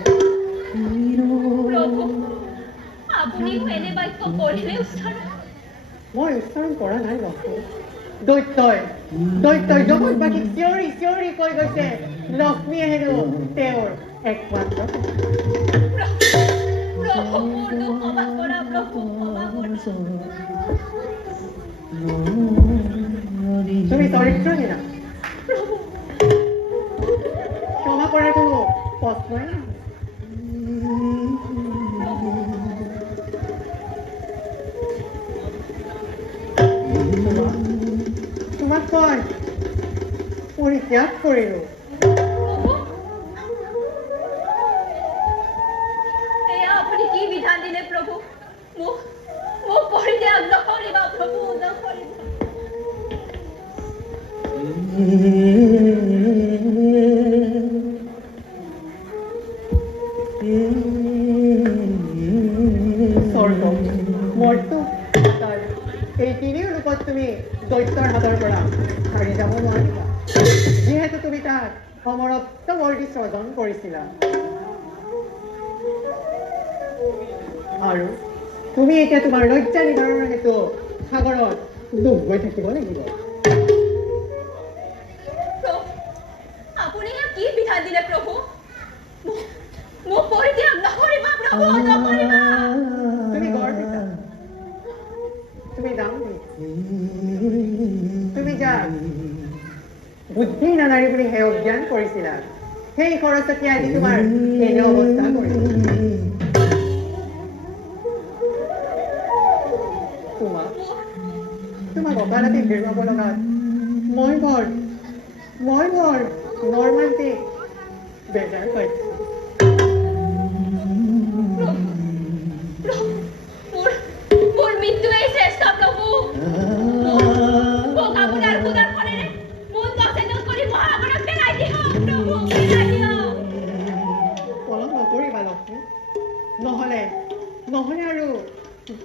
মই উচ্চাৰণ কৰা নাই লক্ষ্মী দৈত্যই জগতবাসীক চিঞৰি চিঞৰি কৈ গৈছে লক্ষ্মীয়ে হেনো তেওঁৰ একমাত্ৰ তুমি চৰিত্ৰহীনা Bueno. তোমাক কয় পৰিত্যাগ কৰিলোঁ। প্ৰভু, এয়া আপুনি কি বিধান দিলে প্ৰভু? মোক পৰিত্যাগ নকৰিবা প্ৰভু, নকৰিবা। স্বৰ্গ মৰ্ত্য পাতাল এই তিনিও ৰূপত তুমি দৈত্যৰ হাতৰ পৰা সাৰি যাব নোৱাৰিবা, যিহেতু তুমি তাক অমৰত্ব বৰ্তি স্বজন কৰিছিলা। আৰু তুমি এতিয়া তোমাৰ লজ্জা নিবাৰণৰ হেতু সাগৰত ডুব গৈ থাকিব লাগিব। আপুনি কি বিধান দিলে প্ৰভু? মোক পৰিত্যাগ নকৰিবা প্ৰভু, নকৰিবা। তুমি গৰ্বিতা, তুমি দামী, তুমি যাক বুদ্ধি নানাৰী বুলি হে অজ্ঞান কৰিছিলা, সেই সৰস্বতী আজি তোমাৰ এনে অৱস্থা কৰিছে। তোমাক অকালতে হেৰুৱাব লগাত মই বৰ নৰ্মান্টিক বেজাৰ পাইছোঁ। মোৰ মৃত্যুৱেই শ্ৰেষ্ঠ প্ৰভু। মোক আপোনাৰ উদাৰখনেৰে মন নচেতন কৰি মহাসাগৰত পেলাই দিয়ক প্ৰভু, পেলাই দিয়ক। পলম নকৰিবা লক্ষ্মী, নহ'লে আৰু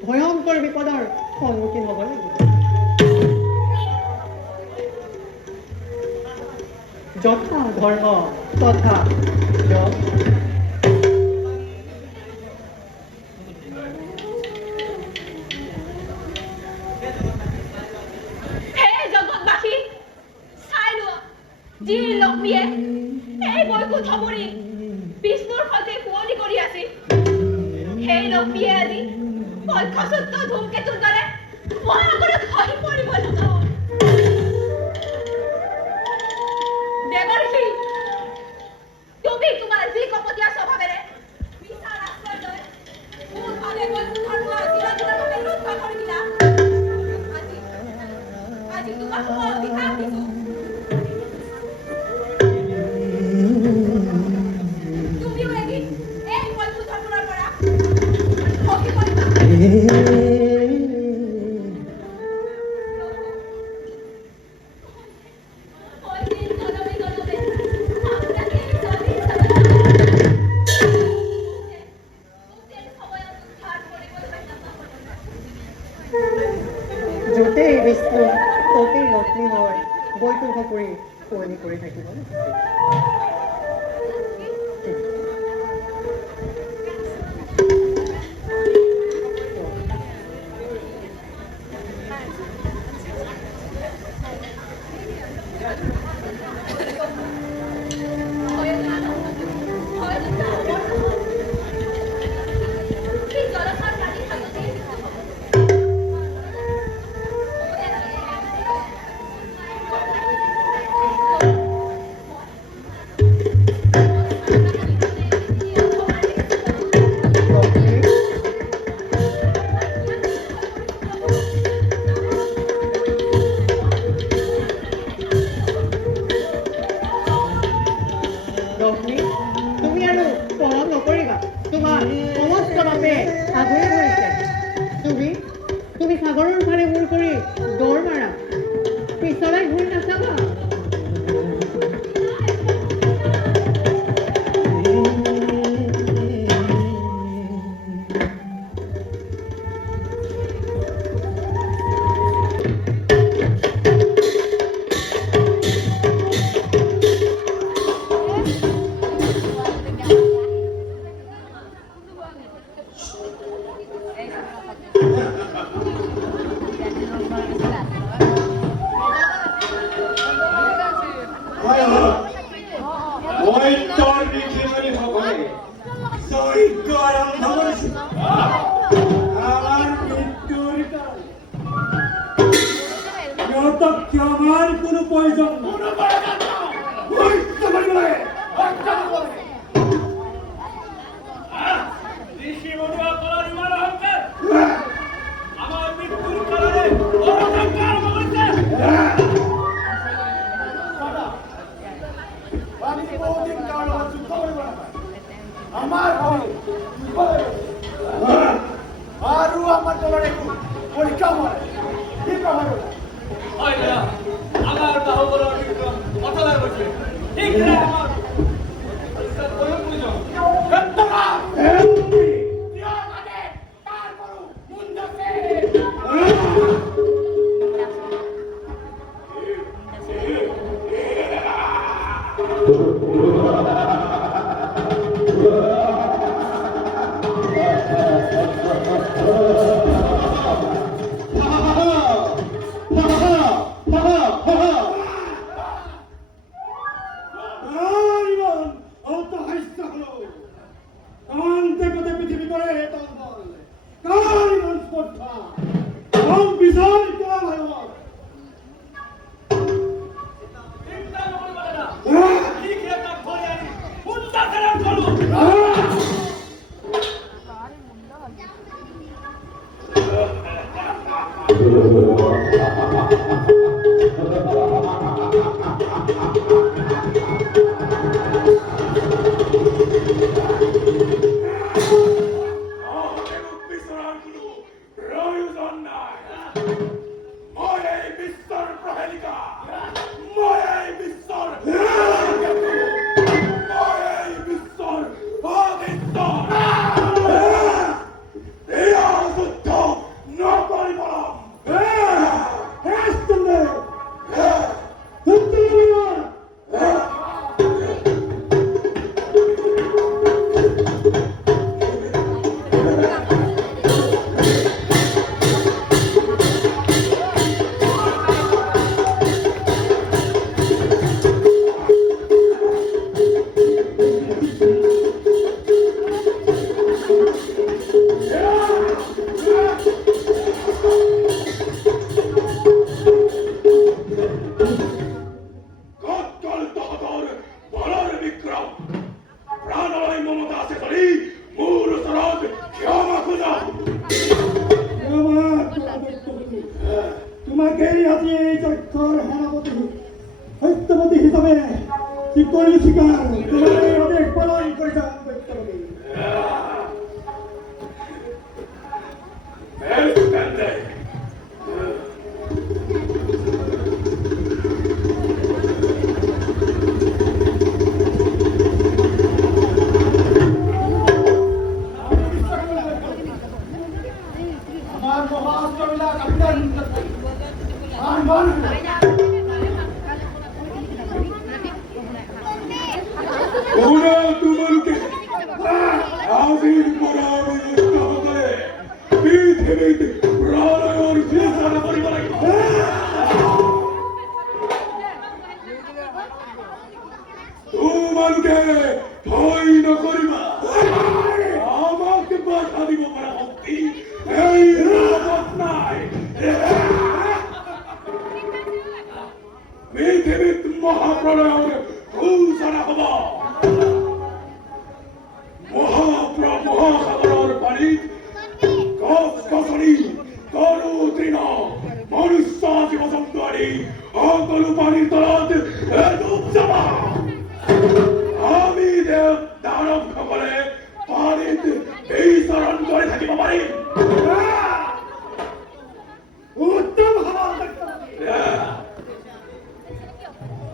ভয়ংকৰ বিপদৰ সন্মুখীন হ'ব লাগিব। যথা ধৰ্ম তথা যম। হে জগতবাসী, চাই লোৱা, যি লক্ষ্মীয়ে এই বৈকুণ্ঠপুৰী বিষ্ণুৰ সৈতে শুৱনি কৰি আছিল, সেই লক্ষ্মীয়ে আজি পক্ষচুত্ৰ ধূমকেতুৰ দৰে মহাসাগৰত খহি পৰিব লগা হ'ল। দেৱৰ্ষি, তুমি তোমাৰ যি কপটীয়া স্বভাৱেৰে বিচাৰ আশ্ৰয় লৈ মোৰ ফালে বৈকুণ্ঠৰ পৰা চিৰদিনৰভাৱে ৰক্ষা কৰি দিলা, আজি তোমাক মই অভিশাপ দিছোঁ। তুমিও এদিন এই বৈকুণ্ঠপুৰৰ পৰা খহি পৰিবা। য'তেই বিষ্ণু ততেই লক্ষ্মী হয় বৈকুণ্ঠপুৰী শুৱনি কৰি থাকিব। লক্ষ্মী, তুমি আৰু পলম নকৰিবা, তোমাৰ সমস্ত বাবে আগুৰি ধৰিছে। তুমি সাগৰৰ ফালে মূৰ কৰি দৌৰ মাৰা, পিছলৈ ঘূৰি নাচাবা। আমাৰ আৰু আমাৰ দলৰ একো পৰীক্ষা হয় কি প্ৰভাৱ হয় দাদা আমাৰ বাহুবলৰ বিক্ৰম অথলে গৈছে ঠিক নাই আমাৰ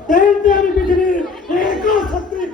তেন্তে আমি পৃথিৱীৰ এক ছাত্ৰী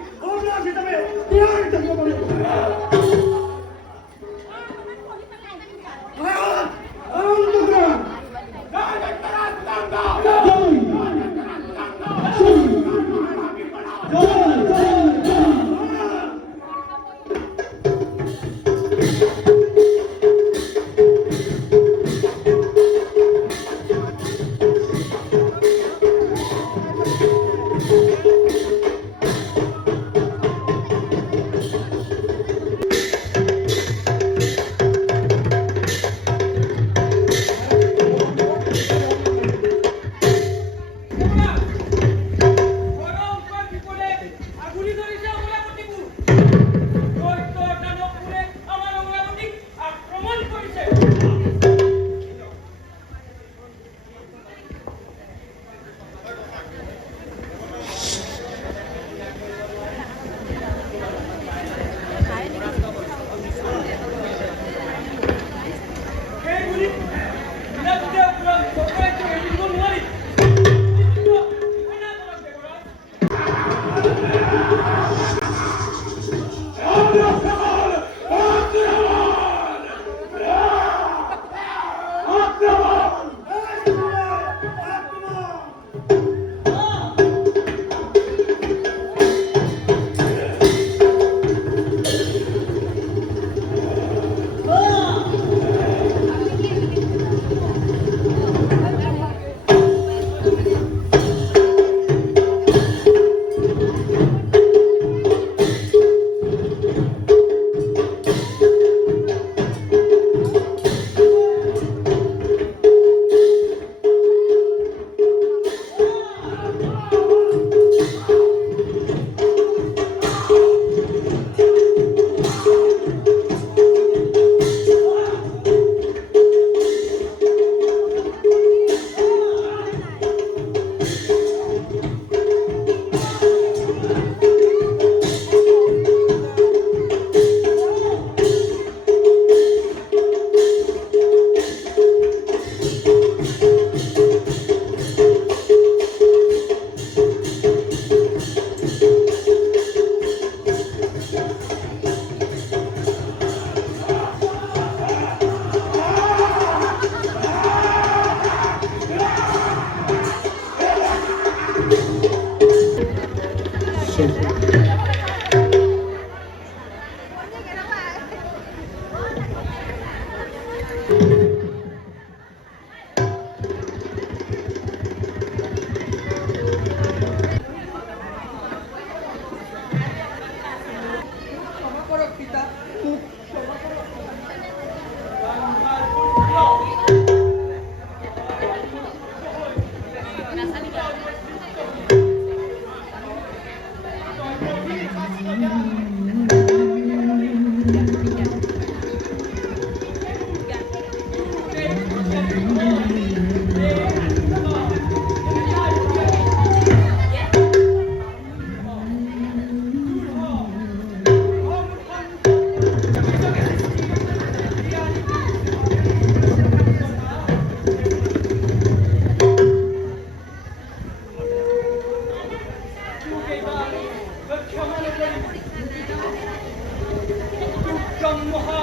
ব্ৰহ্মহা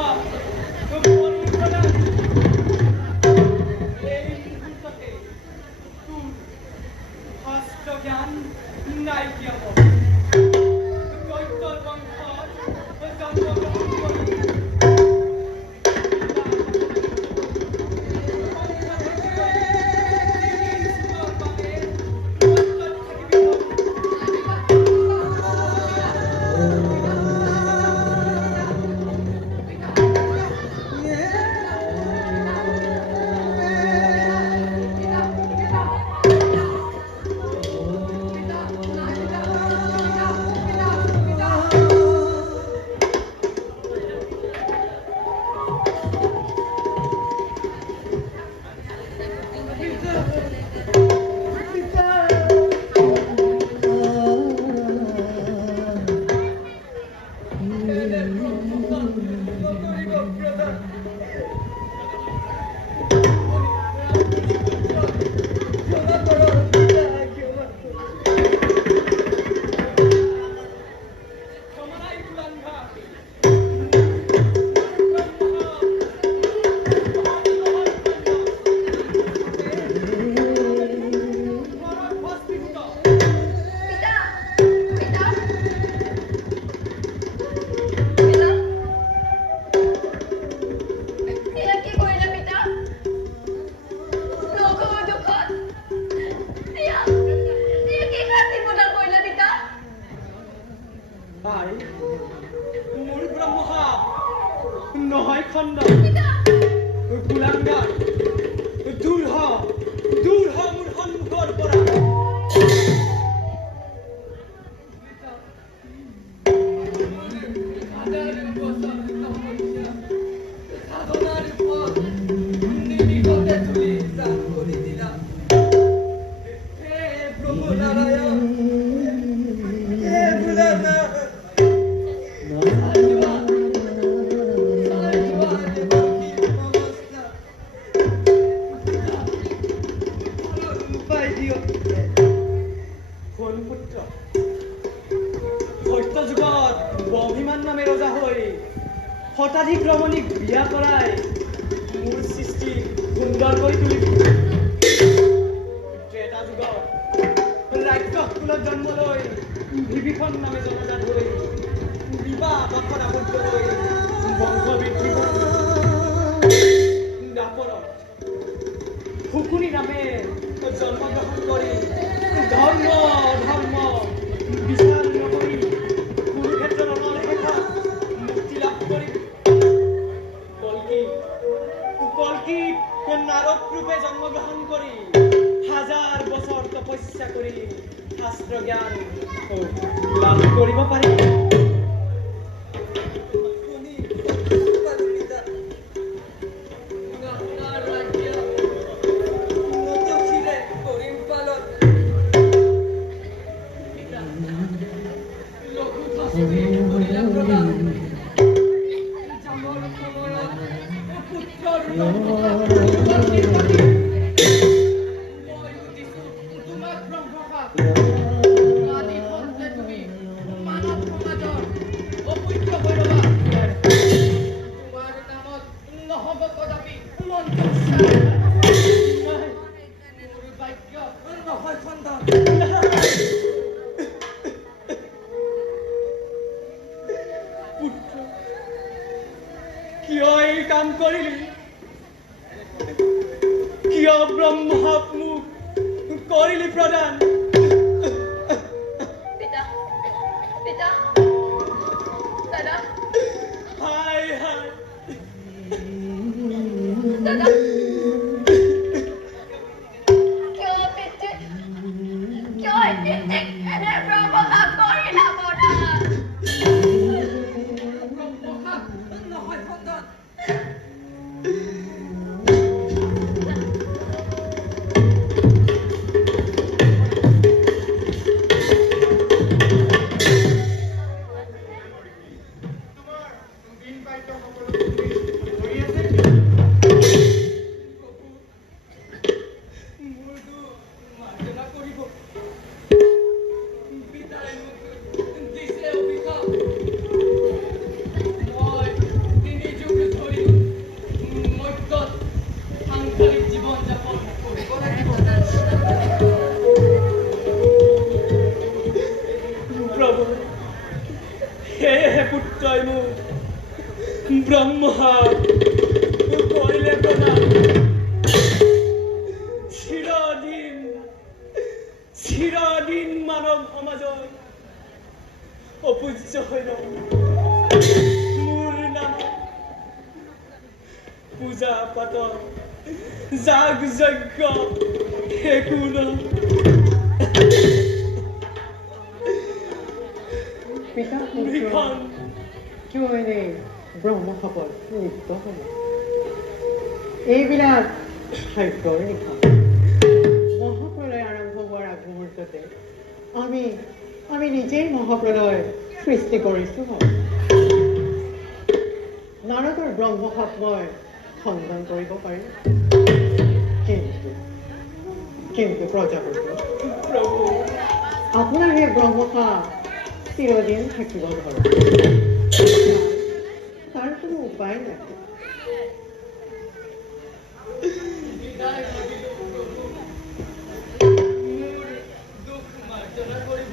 বলিপ্ৰদান এই মুহূৰ্ততে তোৰ শাস্ত্ৰ জ্ঞান নাইকিয়া হ'ব দৈত্যৰ বংশত জন্মগ্ৰহণ কৰি মোৰ ব্ৰহ্মহা নহয় খণ্ড কুলাংগাৰ দূৰ হ মোৰ সন্মুখৰ পৰা শতাধিক ৰমণীক বিয়া কৰাই মোৰ সৃষ্টি সুন্দৰ কৰি তুলিবি ত্ৰেতা যুগত ৰাক্ষস কুলত জন্ম লৈ বিভীষণ নামে জনজাত হৈ বিবাহ পাশত আবদ্ধ হৈ বংশ বৃদ্ধি কৰি দাপৰত শুকুনি নামে জন্মগ্ৰহণ কৰি ধৰ্ম বিচাৰ নকৰি কুৰুক্ষেত্ৰ ৰণৰ শেষত মুক্তি লাভ কৰি কল্কি নাৰদ ৰূপে জন্মগ্ৰহণ কৰি হাজাৰ বছৰ তপস্যা কৰি শাস্ত্ৰ জ্ঞান লাভ কৰিব পাৰি কিয় এই কাম কৰিলি কিয় ব্ৰহ্মক মোক কৰিলি প্ৰদান পিতা দাদা হায় দাদা কিয় পিতৃ এনে ব্ৰহ্মকা কৰিলা বৰা সেয়েহে পুত্ৰই মোক ব্ৰহ্মা কৰিলে প্ৰদান চিৰদিন মানৱ সমাজৰ অপূজ্য হৈ ৰ'ব মোৰ নাম পূজা পাতল যাগ যজ্ঞ একো পিতা পুত্ৰ কিয় এনে ব্ৰহ্মশপত লিপ্ত হ'ল? এইবিলাক ভাগ্যৰ লিখা। মহাপ্ৰলয় আৰম্ভ হোৱাৰ আগমুহূৰ্ততে আমি নিজেই মহাপ্ৰলয় সৃষ্টি কৰিছোঁ। নাৰদৰ ব্ৰহ্মশাপ মই খণ্ডন কৰিব পাৰিম, কিন্তু প্ৰজাপতি প্ৰভু আপোনাৰ সেই ব্ৰহ্মশাপ চিৰদিন থাকিব ধৰে। তাৰ কোনো উপায় নাই। মোৰ দুখ মাৰ্জনা কৰিব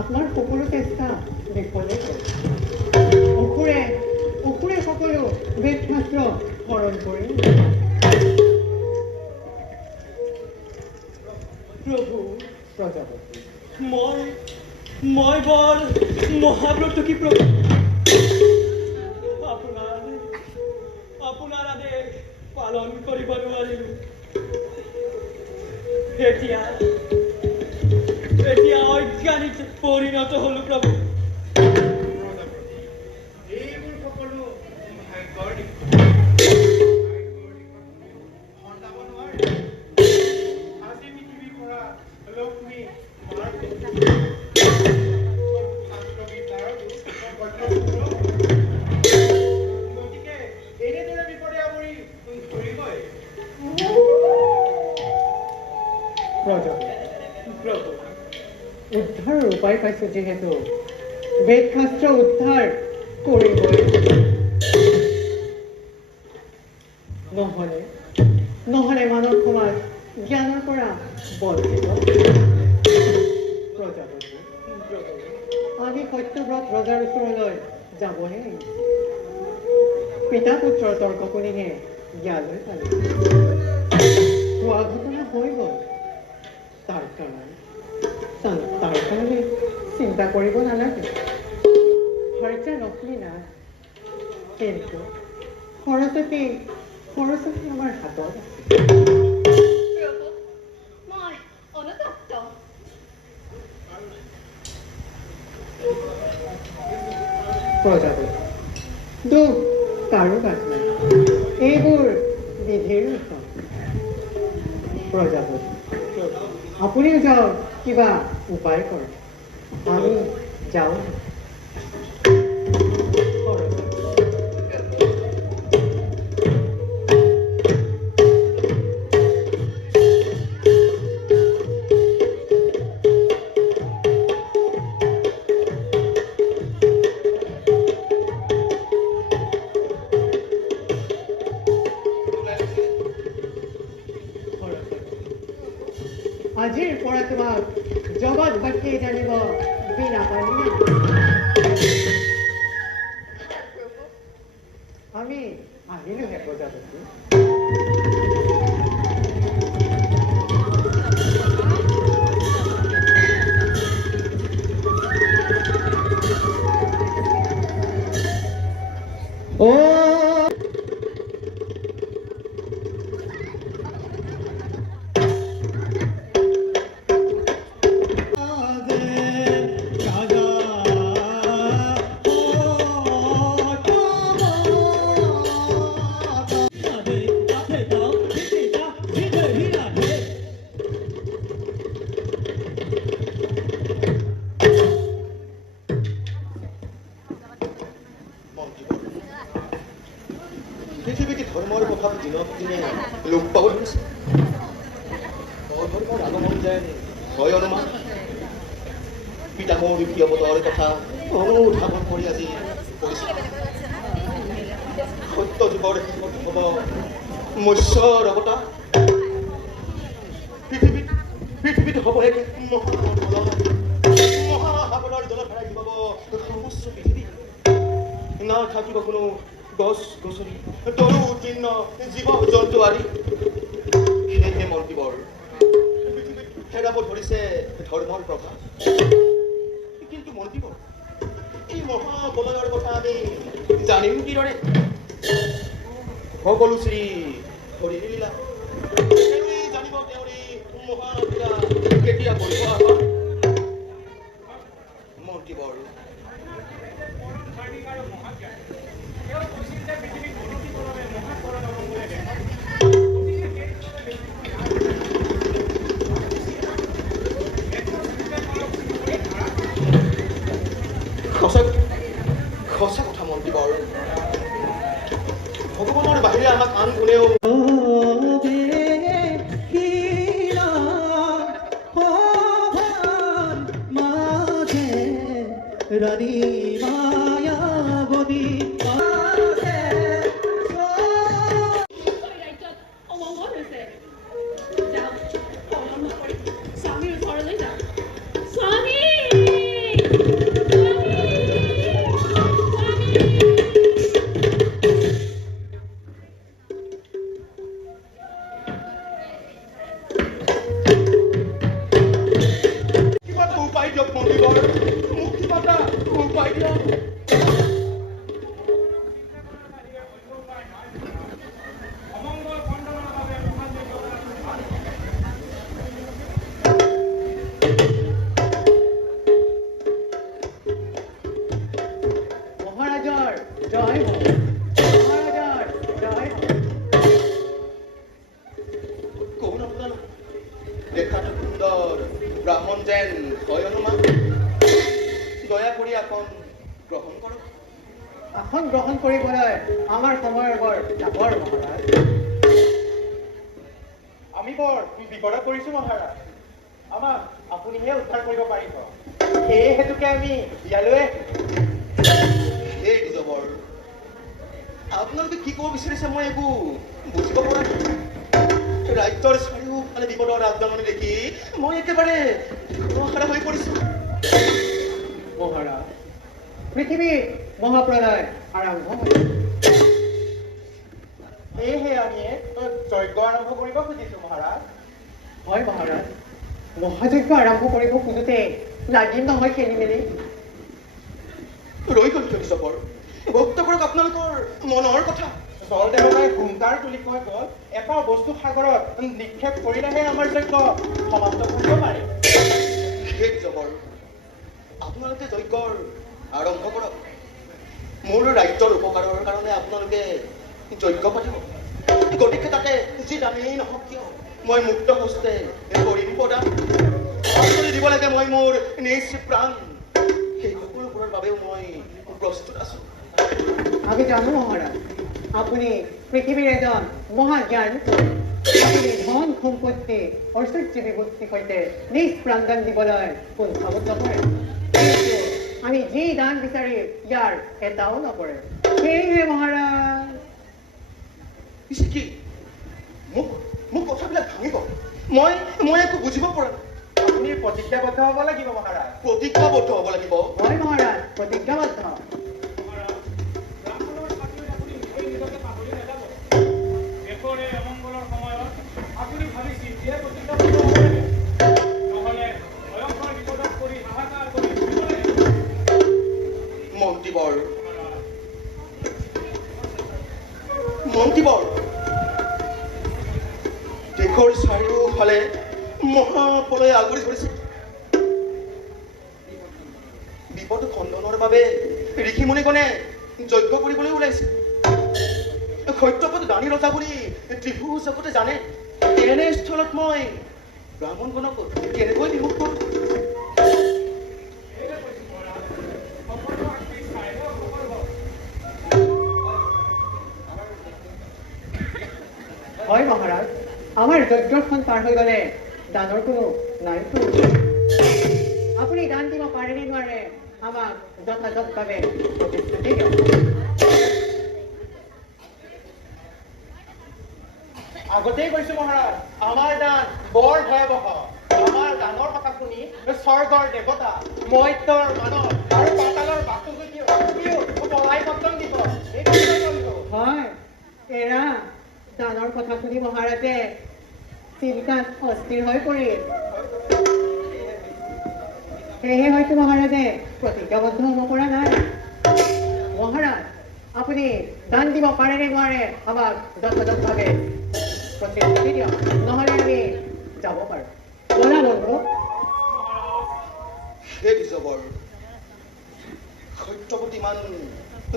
আপোনাৰ সকলো চেষ্টা বিফলে গ'ল। অসুৰে সকলো বেদশাস্ত্ৰ হৰণ কৰি প্ৰভু প্ৰজাপতি মই বৰ মহাব্ৰত কি প্ৰভু আপোনাৰ আদেশ পালন কৰিব নোৱাৰিলো। এতিয়া অজ্ঞানীত পৰিণত হলো প্ৰভু। এইবোৰ সকলো ভাগ্যৰ দিশ। খন্দাব নোৱাৰে। আজি পৃথিৱীৰ পৰা লক্ষ্মী মাৰ গতিকে এনেদৰে বিপদে আৱৰি ধৰিবই। প্ৰভু উদ্ধাৰৰ উপায় পাইছোঁ যিহেতু বেদশাস্ত্ৰ উদ্ধাৰ কৰিবই। নহলে মানৱ সমাজ জ্ঞানৰ পৰা বঞ্চিত। প্ৰজাপতি আমি সত্যব্ৰত ৰজাৰ ওচৰলৈ যাবহে আহিছোঁ। পিতা পুত্ৰৰ তৰ্ক শুনিহে ইয়ালৈ পালোঁ। হোৱা ঘটনা হৈ গ'ল। তাৰ কাৰণে চিন্তা কৰিব নালাগে। খৰচা নকলি না, কিন্তু সৰস্বতী আমাৰ হাতত আছে। প্ৰভু মই অনুতপ্ত। প্ৰজাপতি দুখ কাৰো গাত নাই। এইবোৰ বিধিৰ বিষয়। প্ৰজাপতি আপুনিও যাওক, কিবা উপায় কৰক। আমি যাওঁ। তোমাক জগতবাসীয়ে জানিব বিনা পানী আমি আহিলোহে প্ৰজাপতি পৃথিৱীতে ধৰ্মৰ কথা দিনক দিনে লোক পাব ধৰিছে ধৰ্মৰ আগমন যেন হয় অনুমান পিতামহৰ ঋষি অৱতাৰৰ কথা অনুধাৱন কৰি আজি কৰিছে সত্য যুগৰ শেষত হ'ব মৎস্যৰ অৱতাৰ পৃথিৱীত হ'ব এক মহাসাগৰৰ জলধাৰাই দিব সমস্ত পৃথিৱী নাথাকিব কোনো গছ গছনি তৰু তৃণ জীৱ জন্তু আদি সেয়েহে মন্ত্ৰীবৰ পৃথিৱীত হেৰাব ধৰিছে ধৰ্মৰ প্ৰভাৱ কিন্তু মন্ত্ৰীবৰ এই মহাবলয়ৰ কথা আমি জানিম কিদৰে সকলো শ্ৰী হৰি লীলা জানিব তেওঁৰ এই মহালীলা কেতিয়া কৰিব আমাৰ মন্ত্ৰীবৰ সঁচা কথা মন্ত্ৰীবৰ ভগৱানৰ বাহিৰে আমাক আন কোনেও ৰাণী মায়াবতী অমংগল হৈছে যাওঁ পলম নকৰি স্বামীৰ ঘৰলৈ যাওঁ স্বামী উপায় দিয়ক মন্ত্ৰীবৰ মোক কিবা এটা উপায় দিয়ক মহাৰাজৰ জয় হওক মহাৰাজৰ জয় হওক কোন আপোনাৰ দেখাটো সুন্দৰ ব্ৰাহ্মণ যেন হয় অনুমান দয়া কৰি আসন গ্ৰহণ কৰক আসন গ্ৰহণ কৰিবলৈ আমাৰ সময় বৰ ডাঙৰ মহাৰাজ আমি বৰ বিপদত পৰিছো মহাৰাজ আমাক আপুনিহে উদ্ধাৰ কৰিব পাৰিব সেই হেতুকে আমি ইয়ালৈ এই জবৰ আপোনালোকে কি ক'ব বিচাৰিছে মই একো বুজিব পৰা নাই ৰাজ্যৰ চাৰিওফালে বিপদৰ আগমন দেখি মই একেবাৰে হৰা হৈ পৰিছো মহাৰাজ পৃথিৱীৰ মহাপ্ৰলয় আৰম্ভ হ'ল সেয়েহে আমি যজ্ঞ আৰম্ভ কৰিব খুজিছো মহাৰাজ হয় মহাৰাজ মহাযজ্ঞ আৰম্ভ কৰিব খোজোতে লাগিম নহয় খেলি মেলি ৰৈ গ'ল কিয় জবৰ ব্যক্ত কৰক আপোনালোকৰ মনৰ কথা জলদেৱতাই হুংকাৰ তুলি কৈ গ'ল এটা বস্তু সাগৰত নিক্ষেপ কৰিলেহে আমাৰ যজ্ঞ সমাপ্ত কৰিব পাৰে শেষ জবৰ আপোনালোকে যজ্ঞৰ আৰম্ভ কৰক মোৰ ৰাজ্যৰ উপকাৰৰ কাৰণে আপোনালোকে যজ্ঞ পাতিব গতিকে তাতে যি দামেই নহওক কিয় মই মুক্ত হস্তে কৰিম প্ৰদান দিব লাগে মই মোৰ নিজ প্ৰাণ সেই সকলোবোৰৰ বাবেও মই প্ৰস্তুত আছো আমি জানো মহাৰাজ আপুনি পৃথিৱীৰ এজন মহাজ্ঞান আপুনি ধন সম্পত্তি ঐশ্বৰ্য বিভূতিৰ সৈতে নিজ প্ৰাণদান দিবলৈ কুণ্ঠাবোধ নকৰে কিন্তু আমি যি দান বিচাৰি ইয়াৰ এটাও নকৰে সেয়েহে মহাৰাজ পিছে কি মোক কথাবিলাক ভাঙিব মই একো বুজিব পৰা নাই আপুনি প্ৰতিজ্ঞাবদ্ধ হ'ব লাগিব মহাৰাজ। প্ৰতিজ্ঞাবদ্ধ হ'ব লাগিব। হয় মহাৰাজ, প্ৰতিজ্ঞাবদ্ধ। ব্ৰাহ্মণৰ খাতিৰত আপুনি নিজকে পাহৰি নাযাব। দেশৰে অমংগলৰ সময়ত আপুনি ভাবি চিন্তিয়ে প্ৰতিজ্ঞাবদ্ধ হ'ব লাগে। নহ'লে ভয়ংকৰ বিপদত পৰি হাহাকাৰ কৰি থাকিব লাগিব। মন্ত্ৰীবৰ দেশৰ চাৰিওফালে মহাপ্ৰলয় আগুৰি ধৰিছে। বিপদ খণ্ডনৰ বাবে ঋষিমুনিগণে যজ্ঞ কৰিবলৈ ওলাইছে। সত্যপদ দানী ৰজা বুলি ত্ৰিভুজ জগতে জানে। এনে স্থলত মই ব্ৰাহ্মণগণক কেনেকৈ বিমুখ কৰোঁ? হয় মহাৰাজ, আমাৰ যজ্ঞখন পাৰ হৈ গ'লে দানৰ কোনো নাইতো। আপুনি দান দিব পাৰে নে নোৱাৰে আমাক যথাযথভাৱে প্ৰতিশ্ৰুতি দিয়ক। আগতেই কৈছো মহাৰাজ, আমাৰ দান বৰ ভয়াৱহ। আমাৰ দানৰ কথা শুনি স্বৰ্গৰ দেৱতা, মৈত্যৰ মানৱ আৰু পাতালৰ বাসুদেৱীও পলাই পতন দিব। এই কথা কৰিব। হয়, এৰা দানৰ কথা শুনি মহাৰাজে চিন্তাত অস্থিৰ হৈ পৰিল। সেয়েহে হয়তো মহাৰাজে প্ৰতিজ্ঞাবদ্ধ হ'ব পৰা নাই। মহাৰাজ, আপুনি দান দিব পাৰে নে নোৱাৰে আমাক যথাযথভাৱে প্ৰতিশ্ৰুতি দিয়ক, নহ'লে আমি যাব পাৰোঁ। ব'লা বন্ধু। হে বিজবৰ, সত্যপদ ইমান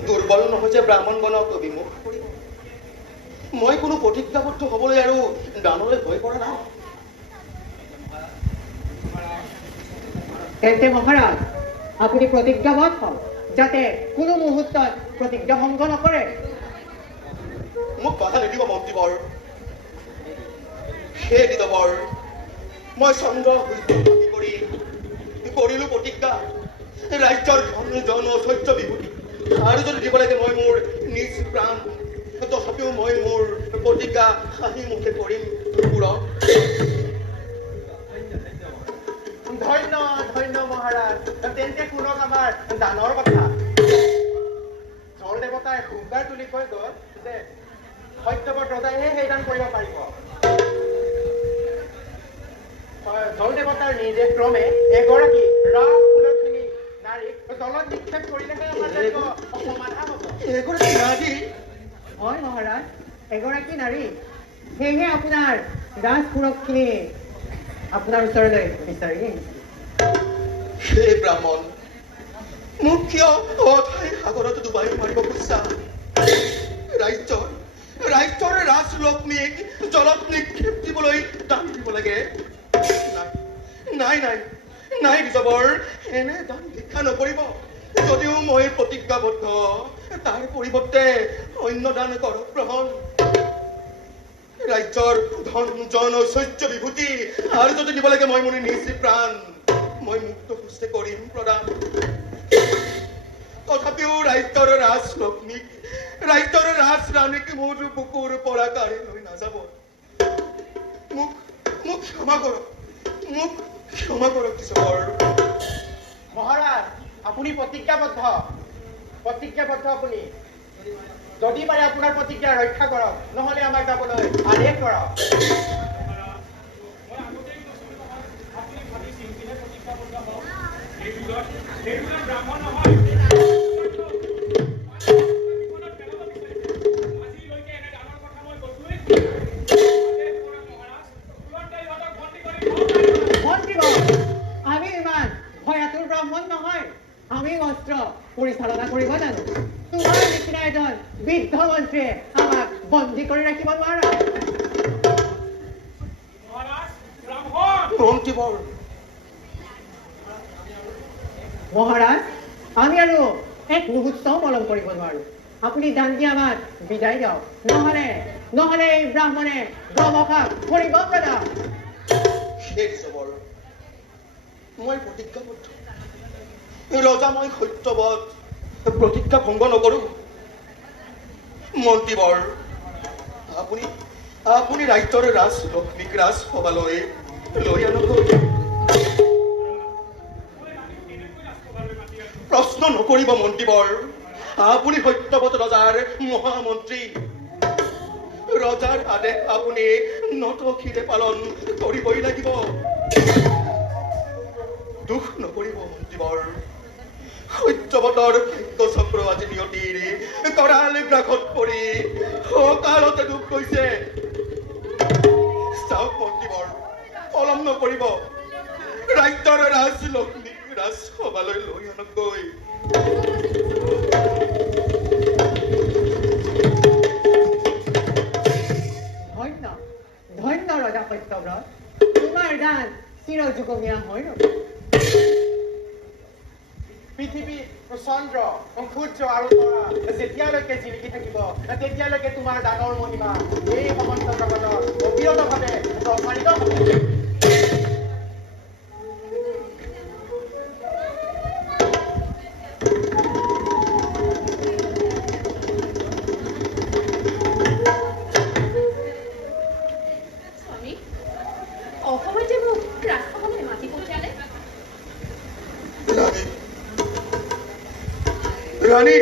দুৰ্বল নহয় যে ব্ৰাহ্মণগণক বিমুখ কৰিব। মই কোনো প্ৰতিজ্ঞাবদ্ধ হ'বলৈ আৰু দানলৈ ভয় কৰা নাই। তেন্তে মহাৰাজ, আপুনি প্ৰতিজ্ঞাবদ্ধ হওক, যাতে কোনো মুহূৰ্তত প্ৰতিজ্ঞা ভংগ নকৰে। মোক বাধা নিদিব মন্ত্ৰীবৰ। হে বিদবৰ, মই চন্দ্ৰ কৰি কৰিলো প্ৰতিজ্ঞা, ৰাজ্যৰ জন ঐশ্বৰ্য বিভূতি আৰু যদি দিব লাগে মই মোৰ নিজ প্ৰাণ, তথাপিও মই মোৰ প্ৰতিজ্ঞা হাঁহি মুখে কৰিম পূৰণ। ধন্য ধন্য মহাৰাজ, তেন্তে শুনক আমাৰ দানৰ কথা। জল দেৱতাই হুংকাৰ তুলি কৈ গ'ল যে সত্যপদ ৰজাইহে সেই দান কৰিব পাৰিব। জল দেৱতাৰ নিৰ্দেশ ক্ৰমে এগৰাকী ৰাজকুলক্ষিনী নাৰীক জলত নিক্ষেপ কৰিলেহে আমাৰ যজ্ঞ সমাধা হ'ব। এগৰাকী নাৰী? হয় মহাৰাজ, এগৰাকী নাৰী। সেয়েহে আপোনাৰ ৰাজ সুৰক্ষিনী আপোনাৰ ওচৰলৈ বিচাৰি আহিছে। হে ব্ৰাহ্মণ, মোক কিয় অথাই সাগৰত ডুবাই মাৰিব খুজিছা? ৰাজ্যৰ ৰাজলক্ষ্মীক জলত নিক্ষেপ দিবলৈ দান দিব লাগে? নাই নাই নাই বিজবৰ, এনে দান ভিক্ষা নকৰিব। যদিও মই প্ৰতিজ্ঞাবদ্ধ, তাৰ পৰিৱৰ্তে অন্য দান কৰক গ্ৰহণ। ৰাজ্যৰ ধন জন ঐশ্বৰ্য বিভূতি আৰু যদি দিব লাগে মই মোৰ নিজ প্ৰাণ, মই মুক্ত হস্তে কৰিম প্ৰদান। তথাপিও ৰাজ্যৰ ৰাজলক্ষ্মীক, ৰাজ্যৰ ৰাজৰাণীক মোৰ বুকুৰ পৰা কাঢ়ি লৈ নাযাব। মোক মোক ক্ষমা কৰক, মোক ক্ষমা কৰক কিশোৰ। মহাৰাজ, আপুনি প্ৰতিজ্ঞাবদ্ধ আপুনি। যদি পাৰে আপোনাৰ প্ৰতিজ্ঞা ৰক্ষা কৰক, নহ'লে আমাক যাবলৈ আদেশ কৰক। মই আগতেই কৈছিলোঁ নহয়, আপুনি ভাবি চিন্তিহে প্ৰতিজ্ঞাবদ্ধ হওক। এইবিলাক ব্ৰাহ্মণ নহয়। আজিলৈকে এনে দানৰ কথা মই কৈছোৱেই। মহাৰাজ, তুৰন্তে ইহঁতক বন্দী কৰি মন্ত্ৰীগণ, আমি ইমান ভয়াতুৰ ব্ৰাহ্মণ নহয়। আমি অস্ত্ৰ পৰিচালনা কৰিব জানো। তোমাৰ নিচিনা এজন বৃদ্ধ মন্ত্ৰীয়ে আমাক বন্দী কৰি ৰাখিব নোৱাৰা। মহাৰাজ, ব্ৰাহ্মণ মন্ত্ৰীবৰ, মহাৰাজ, আমি আৰু এক মুহূৰ্তও পলম কৰিব নোৱাৰো। আপুনি দান দি আমাক বিদায় দিয়ক, নহ'লে এই ব্ৰাহ্মণে ব্ৰহ্মখাক কৰিব পেলাম। হে কিশোৰ, মই প্ৰতিজ্ঞাবদ্ধ। ৰজা মই সত্যবদ, প্ৰতিজ্ঞা ভংগ নকৰো। মন্ত্ৰীবৰ, আপুনি ৰাজ্যৰ ৰাজলক্ষ্মীক ৰাজসভালৈ লৈ আনক। নকৰিব মন্ত্ৰীবৰ। আপুনি সত্যৱত ৰজাৰ মহামন্ত্ৰী। ৰজাৰ আদেশ আপুনি নতশিৰে পালন কৰিবই লাগিব। দুখ নকৰিব মন্ত্ৰীবৰ। সত্যৱতৰ ভাগ্য চক্ৰ আজি নিয়তিৰ কৰাল গ্ৰাসত পৰি সকালতে দুখ গৈছে। চাওক মন্ত্ৰীবৰ, পলম নকৰিব। ৰাজ্যৰ ৰাজলক্ষ্মী ৰাজসভালৈ লৈ আনকগৈ। ধন্য ধন্য ৰজা সত্যব্ৰত, তোমাৰ গান চিৰযুগমীয়া হৈ ৰ'ব। পৃথিৱী, চন্দ্ৰ, সূৰ্য আৰু তৰা যেতিয়ালৈকে জিলিকি থাকিব তেতিয়ালৈকে তোমাৰ দানৰ মহিমা এই সমস্ত জগতত অবিৰতভাৱে প্ৰচাৰিত হ'ব। স্বামী, অসমতে মোক ৰাজসভালৈ মাতি পঠিয়ালে। ৰাণী,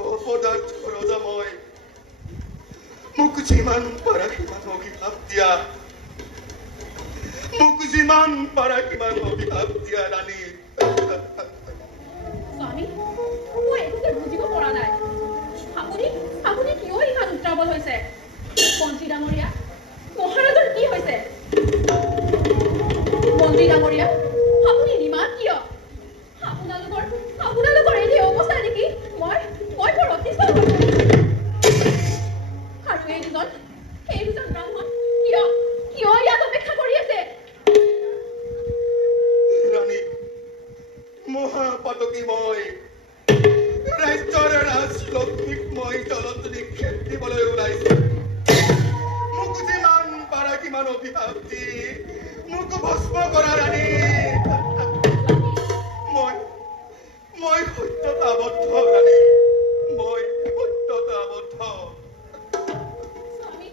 অপদাৰ্থ ৰজা মই। মোক যিমান পাৰা সিমান অভিশাপ দিয়া। মোক যিমান পাৰা সিমান অভিশাপ দিয়া ৰাণী। স্বামী, মই একোকে বুজিব পৰা নাই। আপুনি আপুনি কিয় ইমান উত্ৰাৱল হৈছে? মন্ত্ৰী ডাঙৰীয়া, মহাৰাজৰ কি হৈছে? মন্ত্ৰী ডাঙৰীয়া, আপুনি ইমান কিয়? আপোনালোকৰ এই অৱস্থা দেখি মই বৰ অতিষ্ঠ হৈ পৰিছোঁ। আৰু এই দুজন ব্ৰাহ্মণ কিয় ইয়াত অপেক্ষা কৰি আছে? ৰাণী, মহাপাতকী মই। ৰাজ্যৰ ৰাজলক্ষ্মীক মই জলত নিক্ষেপ দিবলৈ ওলাইছো। মোক যিমান পাৰা কিমান অভিশাপ দি মোক ভস্ম কৰা ৰাণী। মই সত্যতা আবদ্ধ ৰাণী, মই সত্যতা আবদ্ধ। স্বামী,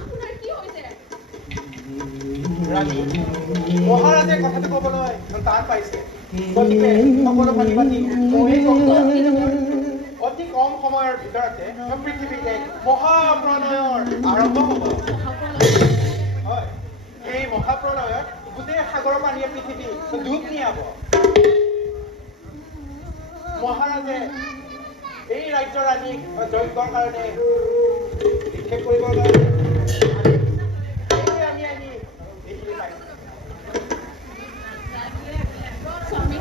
আপোনাৰ কি হৈছে? ৰাণী, মহাৰাজে কথাটো ক'বলৈ টান পাইছে। গতিকে সকলো পাতি পাতি ময়েই কম। অতি কম সময়ৰ ভিতৰতে পৃথিৱীতে মহাপ্ৰণয়ৰ আৰম্ভ হ'ব। হয়, এই মহাপ্ৰণয়ত গোটেই সাগৰৰ পানীয়ে পৃথিৱী ডুব নিয়াব। মহাৰাজে এই ৰাজ্য ৰাণীক যজ্ঞৰ কাৰণে নিক্ষেপ কৰিবৰ কাৰণে আমি আনি এইখিনি পাইছোঁ। স্বামী,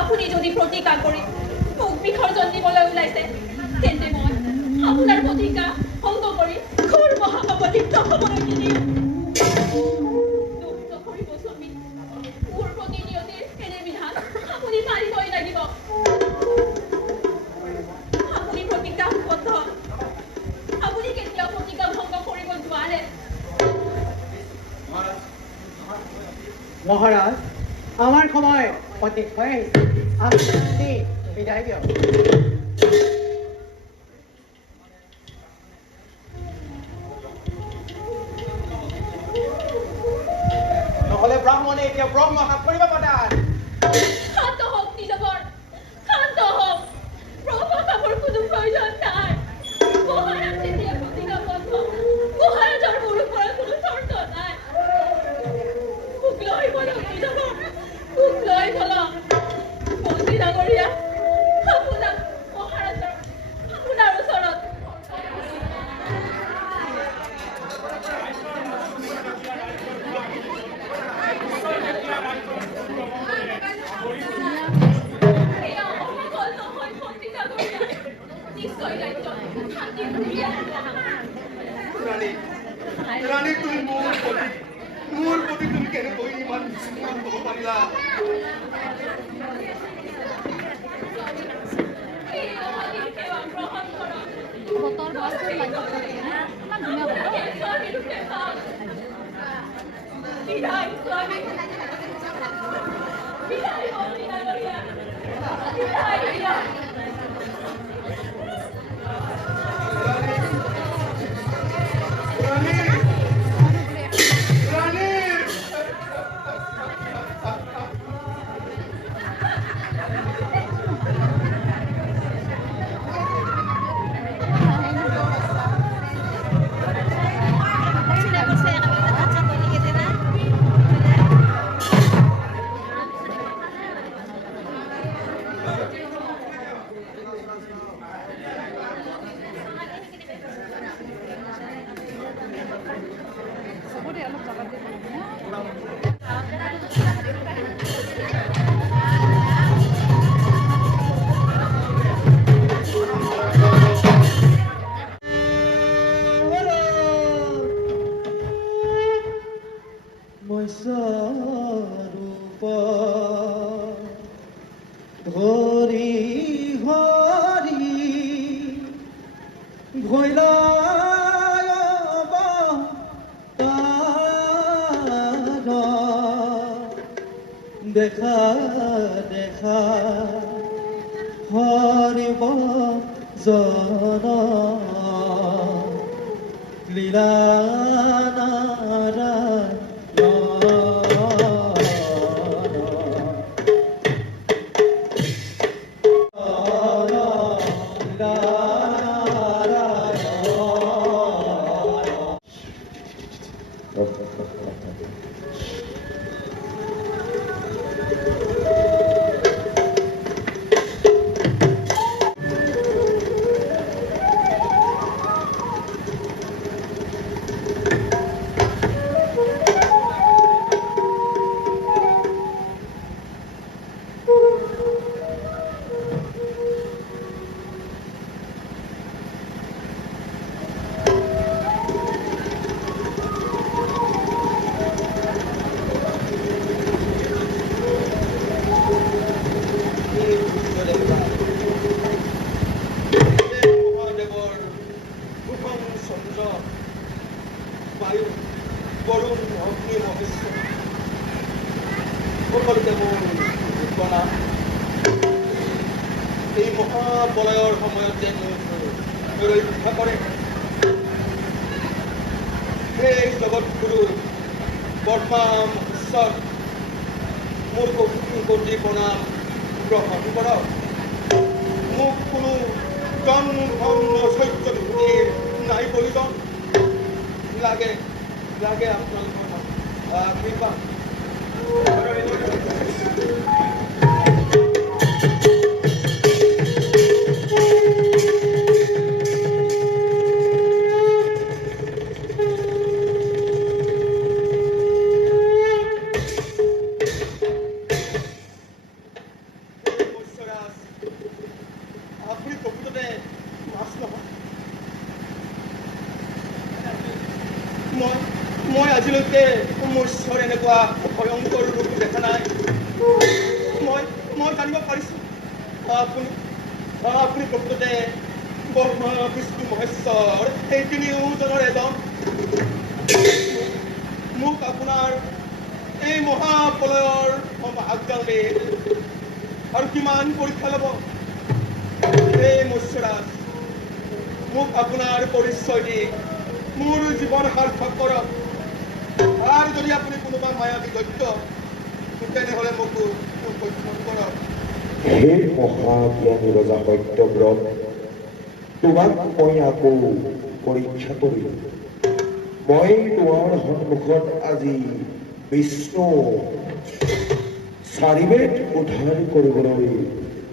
আপুনি যদি প্ৰতিজ্ঞা কৰি মোক বিসৰ্জন দিবলৈ ওলাইছে, তেন্তে মই আপোনাৰ প্ৰতিজ্ঞা ভংগ কৰি ঘোৰ মহাপাপলিপ্ত হ'বলৈ নিদিওঁ। দুখ নকৰিব স্বামী, মোৰ প্ৰতি নিয়তিৰ এনে বিধান আপুনি মানিবই লাগিব। আপুনি প্ৰতিজ্ঞাবদ্ধ, আপুনি কেতিয়াও প্ৰতিজ্ঞা ভংগ কৰিব নোৱাৰে। মহাৰাজ, আমাৰ সময় অতীত হৈ আহিছে। আপুনি বিদায় দিয়ক। নহ'লে ব্ৰাহ্মণে এতিয়া ব্ৰহ্ম হাত কৰিব পাতান। শান্ত হওক নিজবৰ, শান্ত হওক। ব্ৰহ্মকামৰ কোনো প্ৰয়োজন নাই। মহাৰাজ যেতিয়া প্ৰতিজ্ঞাবদ্ধ, মহাৰাজৰ মোৰ ওপৰত কোনো চৰ্ত নাই। মোক লৈ বলক নিজবৰ, মোক লৈ বলক। মন্ত্ৰী ডাঙৰীয়া, আপোনাৰ ওচৰত এয়া অসফল নহয়। মন্ত্ৰী ডাঙৰীয়া, নিশ্চয় ৰাজ্যত শান্তি ঘূৰি আহিব। ৰাণী, ৰাণী, তুমি মোৰ প্ৰতি তুমি কেনেকৈ ইমান হ'ব পাৰিলা? এই মহাদীৰ সেৱা গ্ৰহণ কৰক। স্বামীৰ সেৱা। বিদায় স্বামী, বিদায় মন্ত্ৰী ডাঙৰীয়া, বিদায় বিদায়। ৰাণী, ৰাণী, ধৰি হৰি ভৈলায়ব তাৰ দেখা দেখা হৰিব জন লীলা এই মহাপ্ৰলয়ৰ সময়তে ৰক্ষা কৰে সেই জগতগুৰু বৰ্মা ঈশ্বৰ মোৰ কোটি প্ৰণাম গ্ৰহণ কৰক মোক কোনো জন চৈত্য ভূতিৰ নাই প্ৰয়োজন লাগে লাগে আপোনালোকৰ আশীৰ্বাদ মই আজিলৈকে মোৰ ঈশ্বৰ এনেকুৱা ভয়ংকৰ ৰূপ দেখা নাই মই জানিব পাৰিছোঁ আপুনি প্ৰকৃততে ব্ৰহ্মা বিষ্ণু মহেশ্বৰ এই তিনিওজনৰ এজন মোক আপোনাৰ এই মহাপ্ৰলয়ৰ আজ্ঞালে আৰু কিমান পৰীক্ষা ল'ব এই মৎস্যৰাজ মোক আপোনাৰ পৰিচয় দি মোৰ জীৱন সাৰ্থক কৰক আৰু যদি আপুনি কোনোবা মায়াবী দৈত্য তেনেহ'লে মোকো পৰিশ্ৰম কৰক হে মহাজ্ঞানী ৰজা সত্যব্ৰত তোমাক মই আকৌ পৰীক্ষা কৰিম মই তোমাৰ সন্মুখত আজি বিষ্ণু চাৰিবেদ উদ্ধাৰ কৰিবলৈ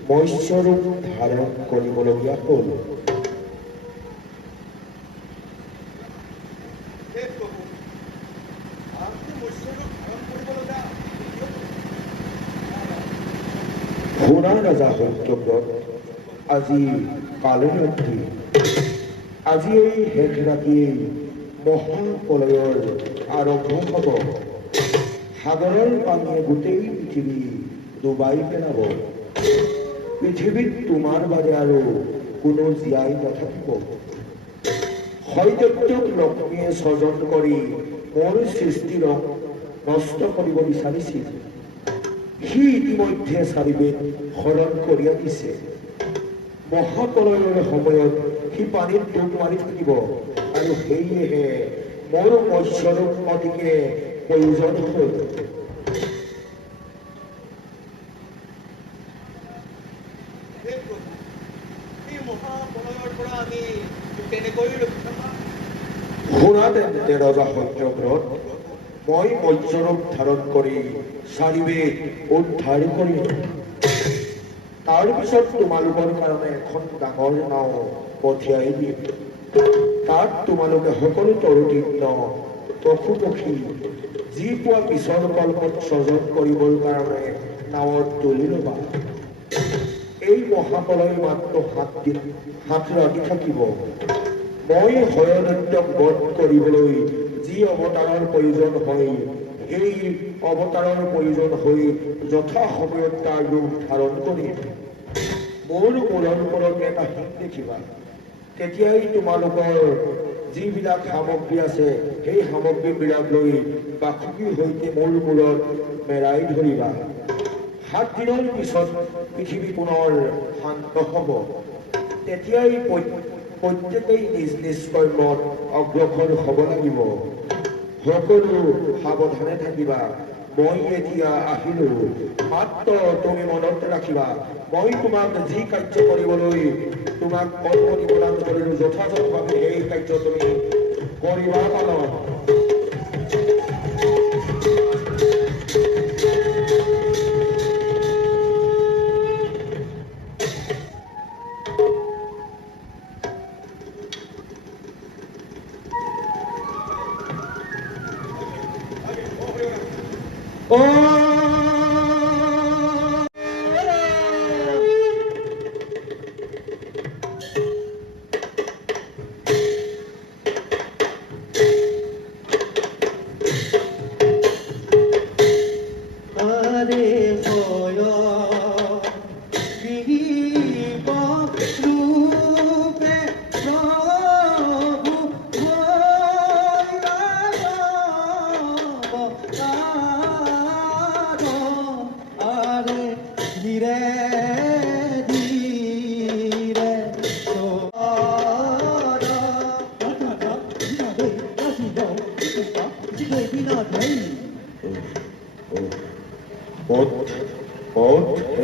মৎস্যৰূপ ধাৰণ কৰিবলগীয়া হ'ল শুনা ৰজা সত্যব্ৰত আজি কালি ৰাতি আজি এই শেষ ৰাতিয়েই মহাপ্ৰলয়ৰ আৰম্ভ হ'ব সাগৰৰ পানীয়ে গোটেই পৃথিৱী ডুবাই পেলাব পৃথিৱীত তোমাৰ বাবে আৰু কোনো জীয়াই নাথাকিব সত্যক লক্ষ্মীয়ে স্বজন কৰি মোৰ সৃষ্টিৰ নষ্ট কৰিব বিচাৰিছিল সি ইতিমধ্যে চাৰিবেদ হৰণ কৰি আনিছে মহাপ্ৰলয়ৰ সময়ত সি পানীত ডুব মাৰি থাকিব আৰু সেয়েহে মোৰ মৎস্যৰূপ অতিকে প্ৰয়োজন হ'ল শুনা তেন্তে ৰজা সত্যব্ৰত মই মৎস্যৰূপ ধাৰণ কৰি চাৰিবেদ উদ্ধাৰ কৰিম তাৰপিছত তোমালোকৰ কাৰণে এখন ডাঙৰ নাও পঠিয়াই দিম। তাত তোমালোকে সকলো তৰুতীৰ্ণ পশু পক্ষী যি পোৱা পিছৰ কল্পত স্বজন কৰিবৰ কাৰণে নাৱত তুলি ল'বা। এই মহাপ্ৰলয় মাত্ৰ 7 দিন 7 ৰাতি থাকিব। মই হয়দৈত্যক বধ কৰিবলৈ যি অৱতাৰৰ প্ৰয়োজন হয়, সেই অৱতাৰৰ প্ৰয়োজন হৈ যথা সময়ত তাৰ ৰূপ ধাৰণ কৰিম। মোৰ মূৰৰ ওপৰত এটা শিং দেখিবা। তেতিয়াই তোমালোকৰ যিবিলাক সামগ্ৰী আছে সেই সামগ্ৰীবিলাক লৈ বাসুকীৰ সৈতে মোৰ মূৰত মেৰাই ধৰিবা। 7 দিনৰ পিছত পৃথিৱী পুনৰ শান্ত হ'ব। তেতিয়াই প্ৰত্যেকেই নিজ নিজ কৰ্মত অগ্ৰসৰ হ'ব লাগিব। সকলো সাৱধানে থাকিবা। মই এতিয়া আহিলো। মাত্ৰ তুমি মনত ৰাখিবা, মই তোমাক যি কাৰ্য কৰিবলৈ তোমাক অনুমতি প্ৰদান কৰিলো, যথাযথভাৱে সেই কাৰ্য তুমি কৰিবা পালন।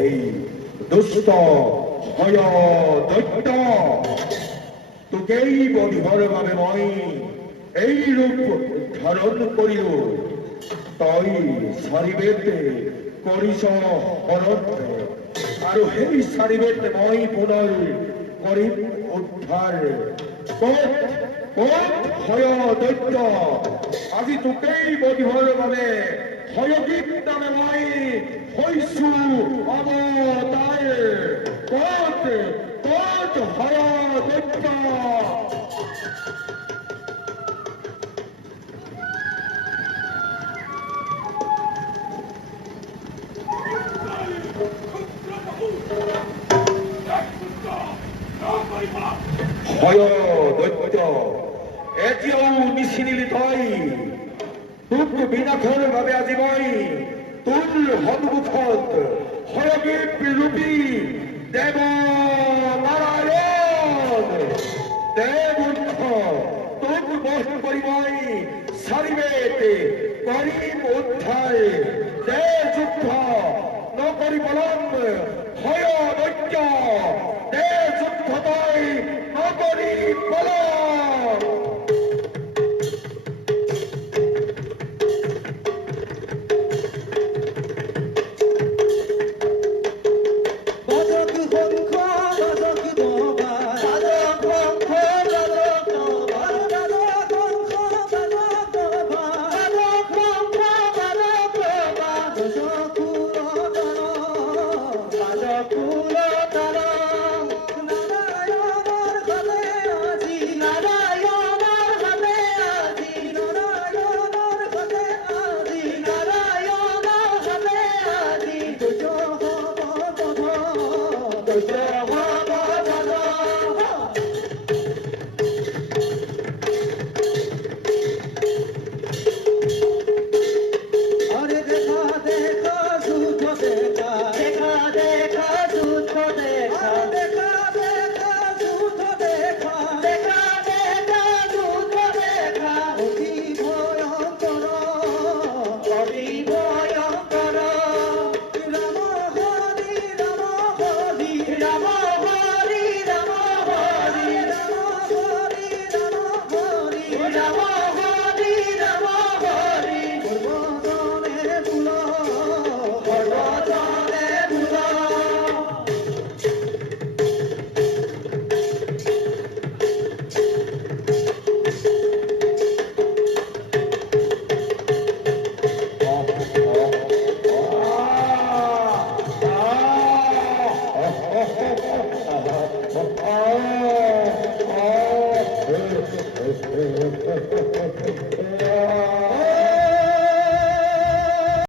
এই দুষ্ট ভয় দৈত্য তোকেই বধিবৰ বাবে মই এই ৰূপ ধাৰণ কৰিলো। তই চাৰিবেদ কৰিছ হৰণ, আৰু সেই চাৰিবেদ মই পুনৰ কৰিম উদ্ধাৰ। ক'ত ভয় দৈত্য, আজি তোকেই বধিবৰ বাবে হয়গ্ৰীৱ নামে মই হৈছো অৱতাৰ। ক'ত ভয় দৈত্য। ভয় দৈত্য, এতিয়াও নিচিনিলি তই। তোক বিনাশৰ বাবে আজি মই তোৰ সন্মুখত হয়গ্ৰীৱ ৰূপী দেৱ নাৰায়ণ দেৱমূৰ্খ তোক বধ কৰি মই চাৰিবেদ কৰিম উদ্ধাৰ। দে যুদ্ধ নকৰি পলম ভয় দৈত্য, দে যুদ্ধ তই নকৰি পলম। ha ha ha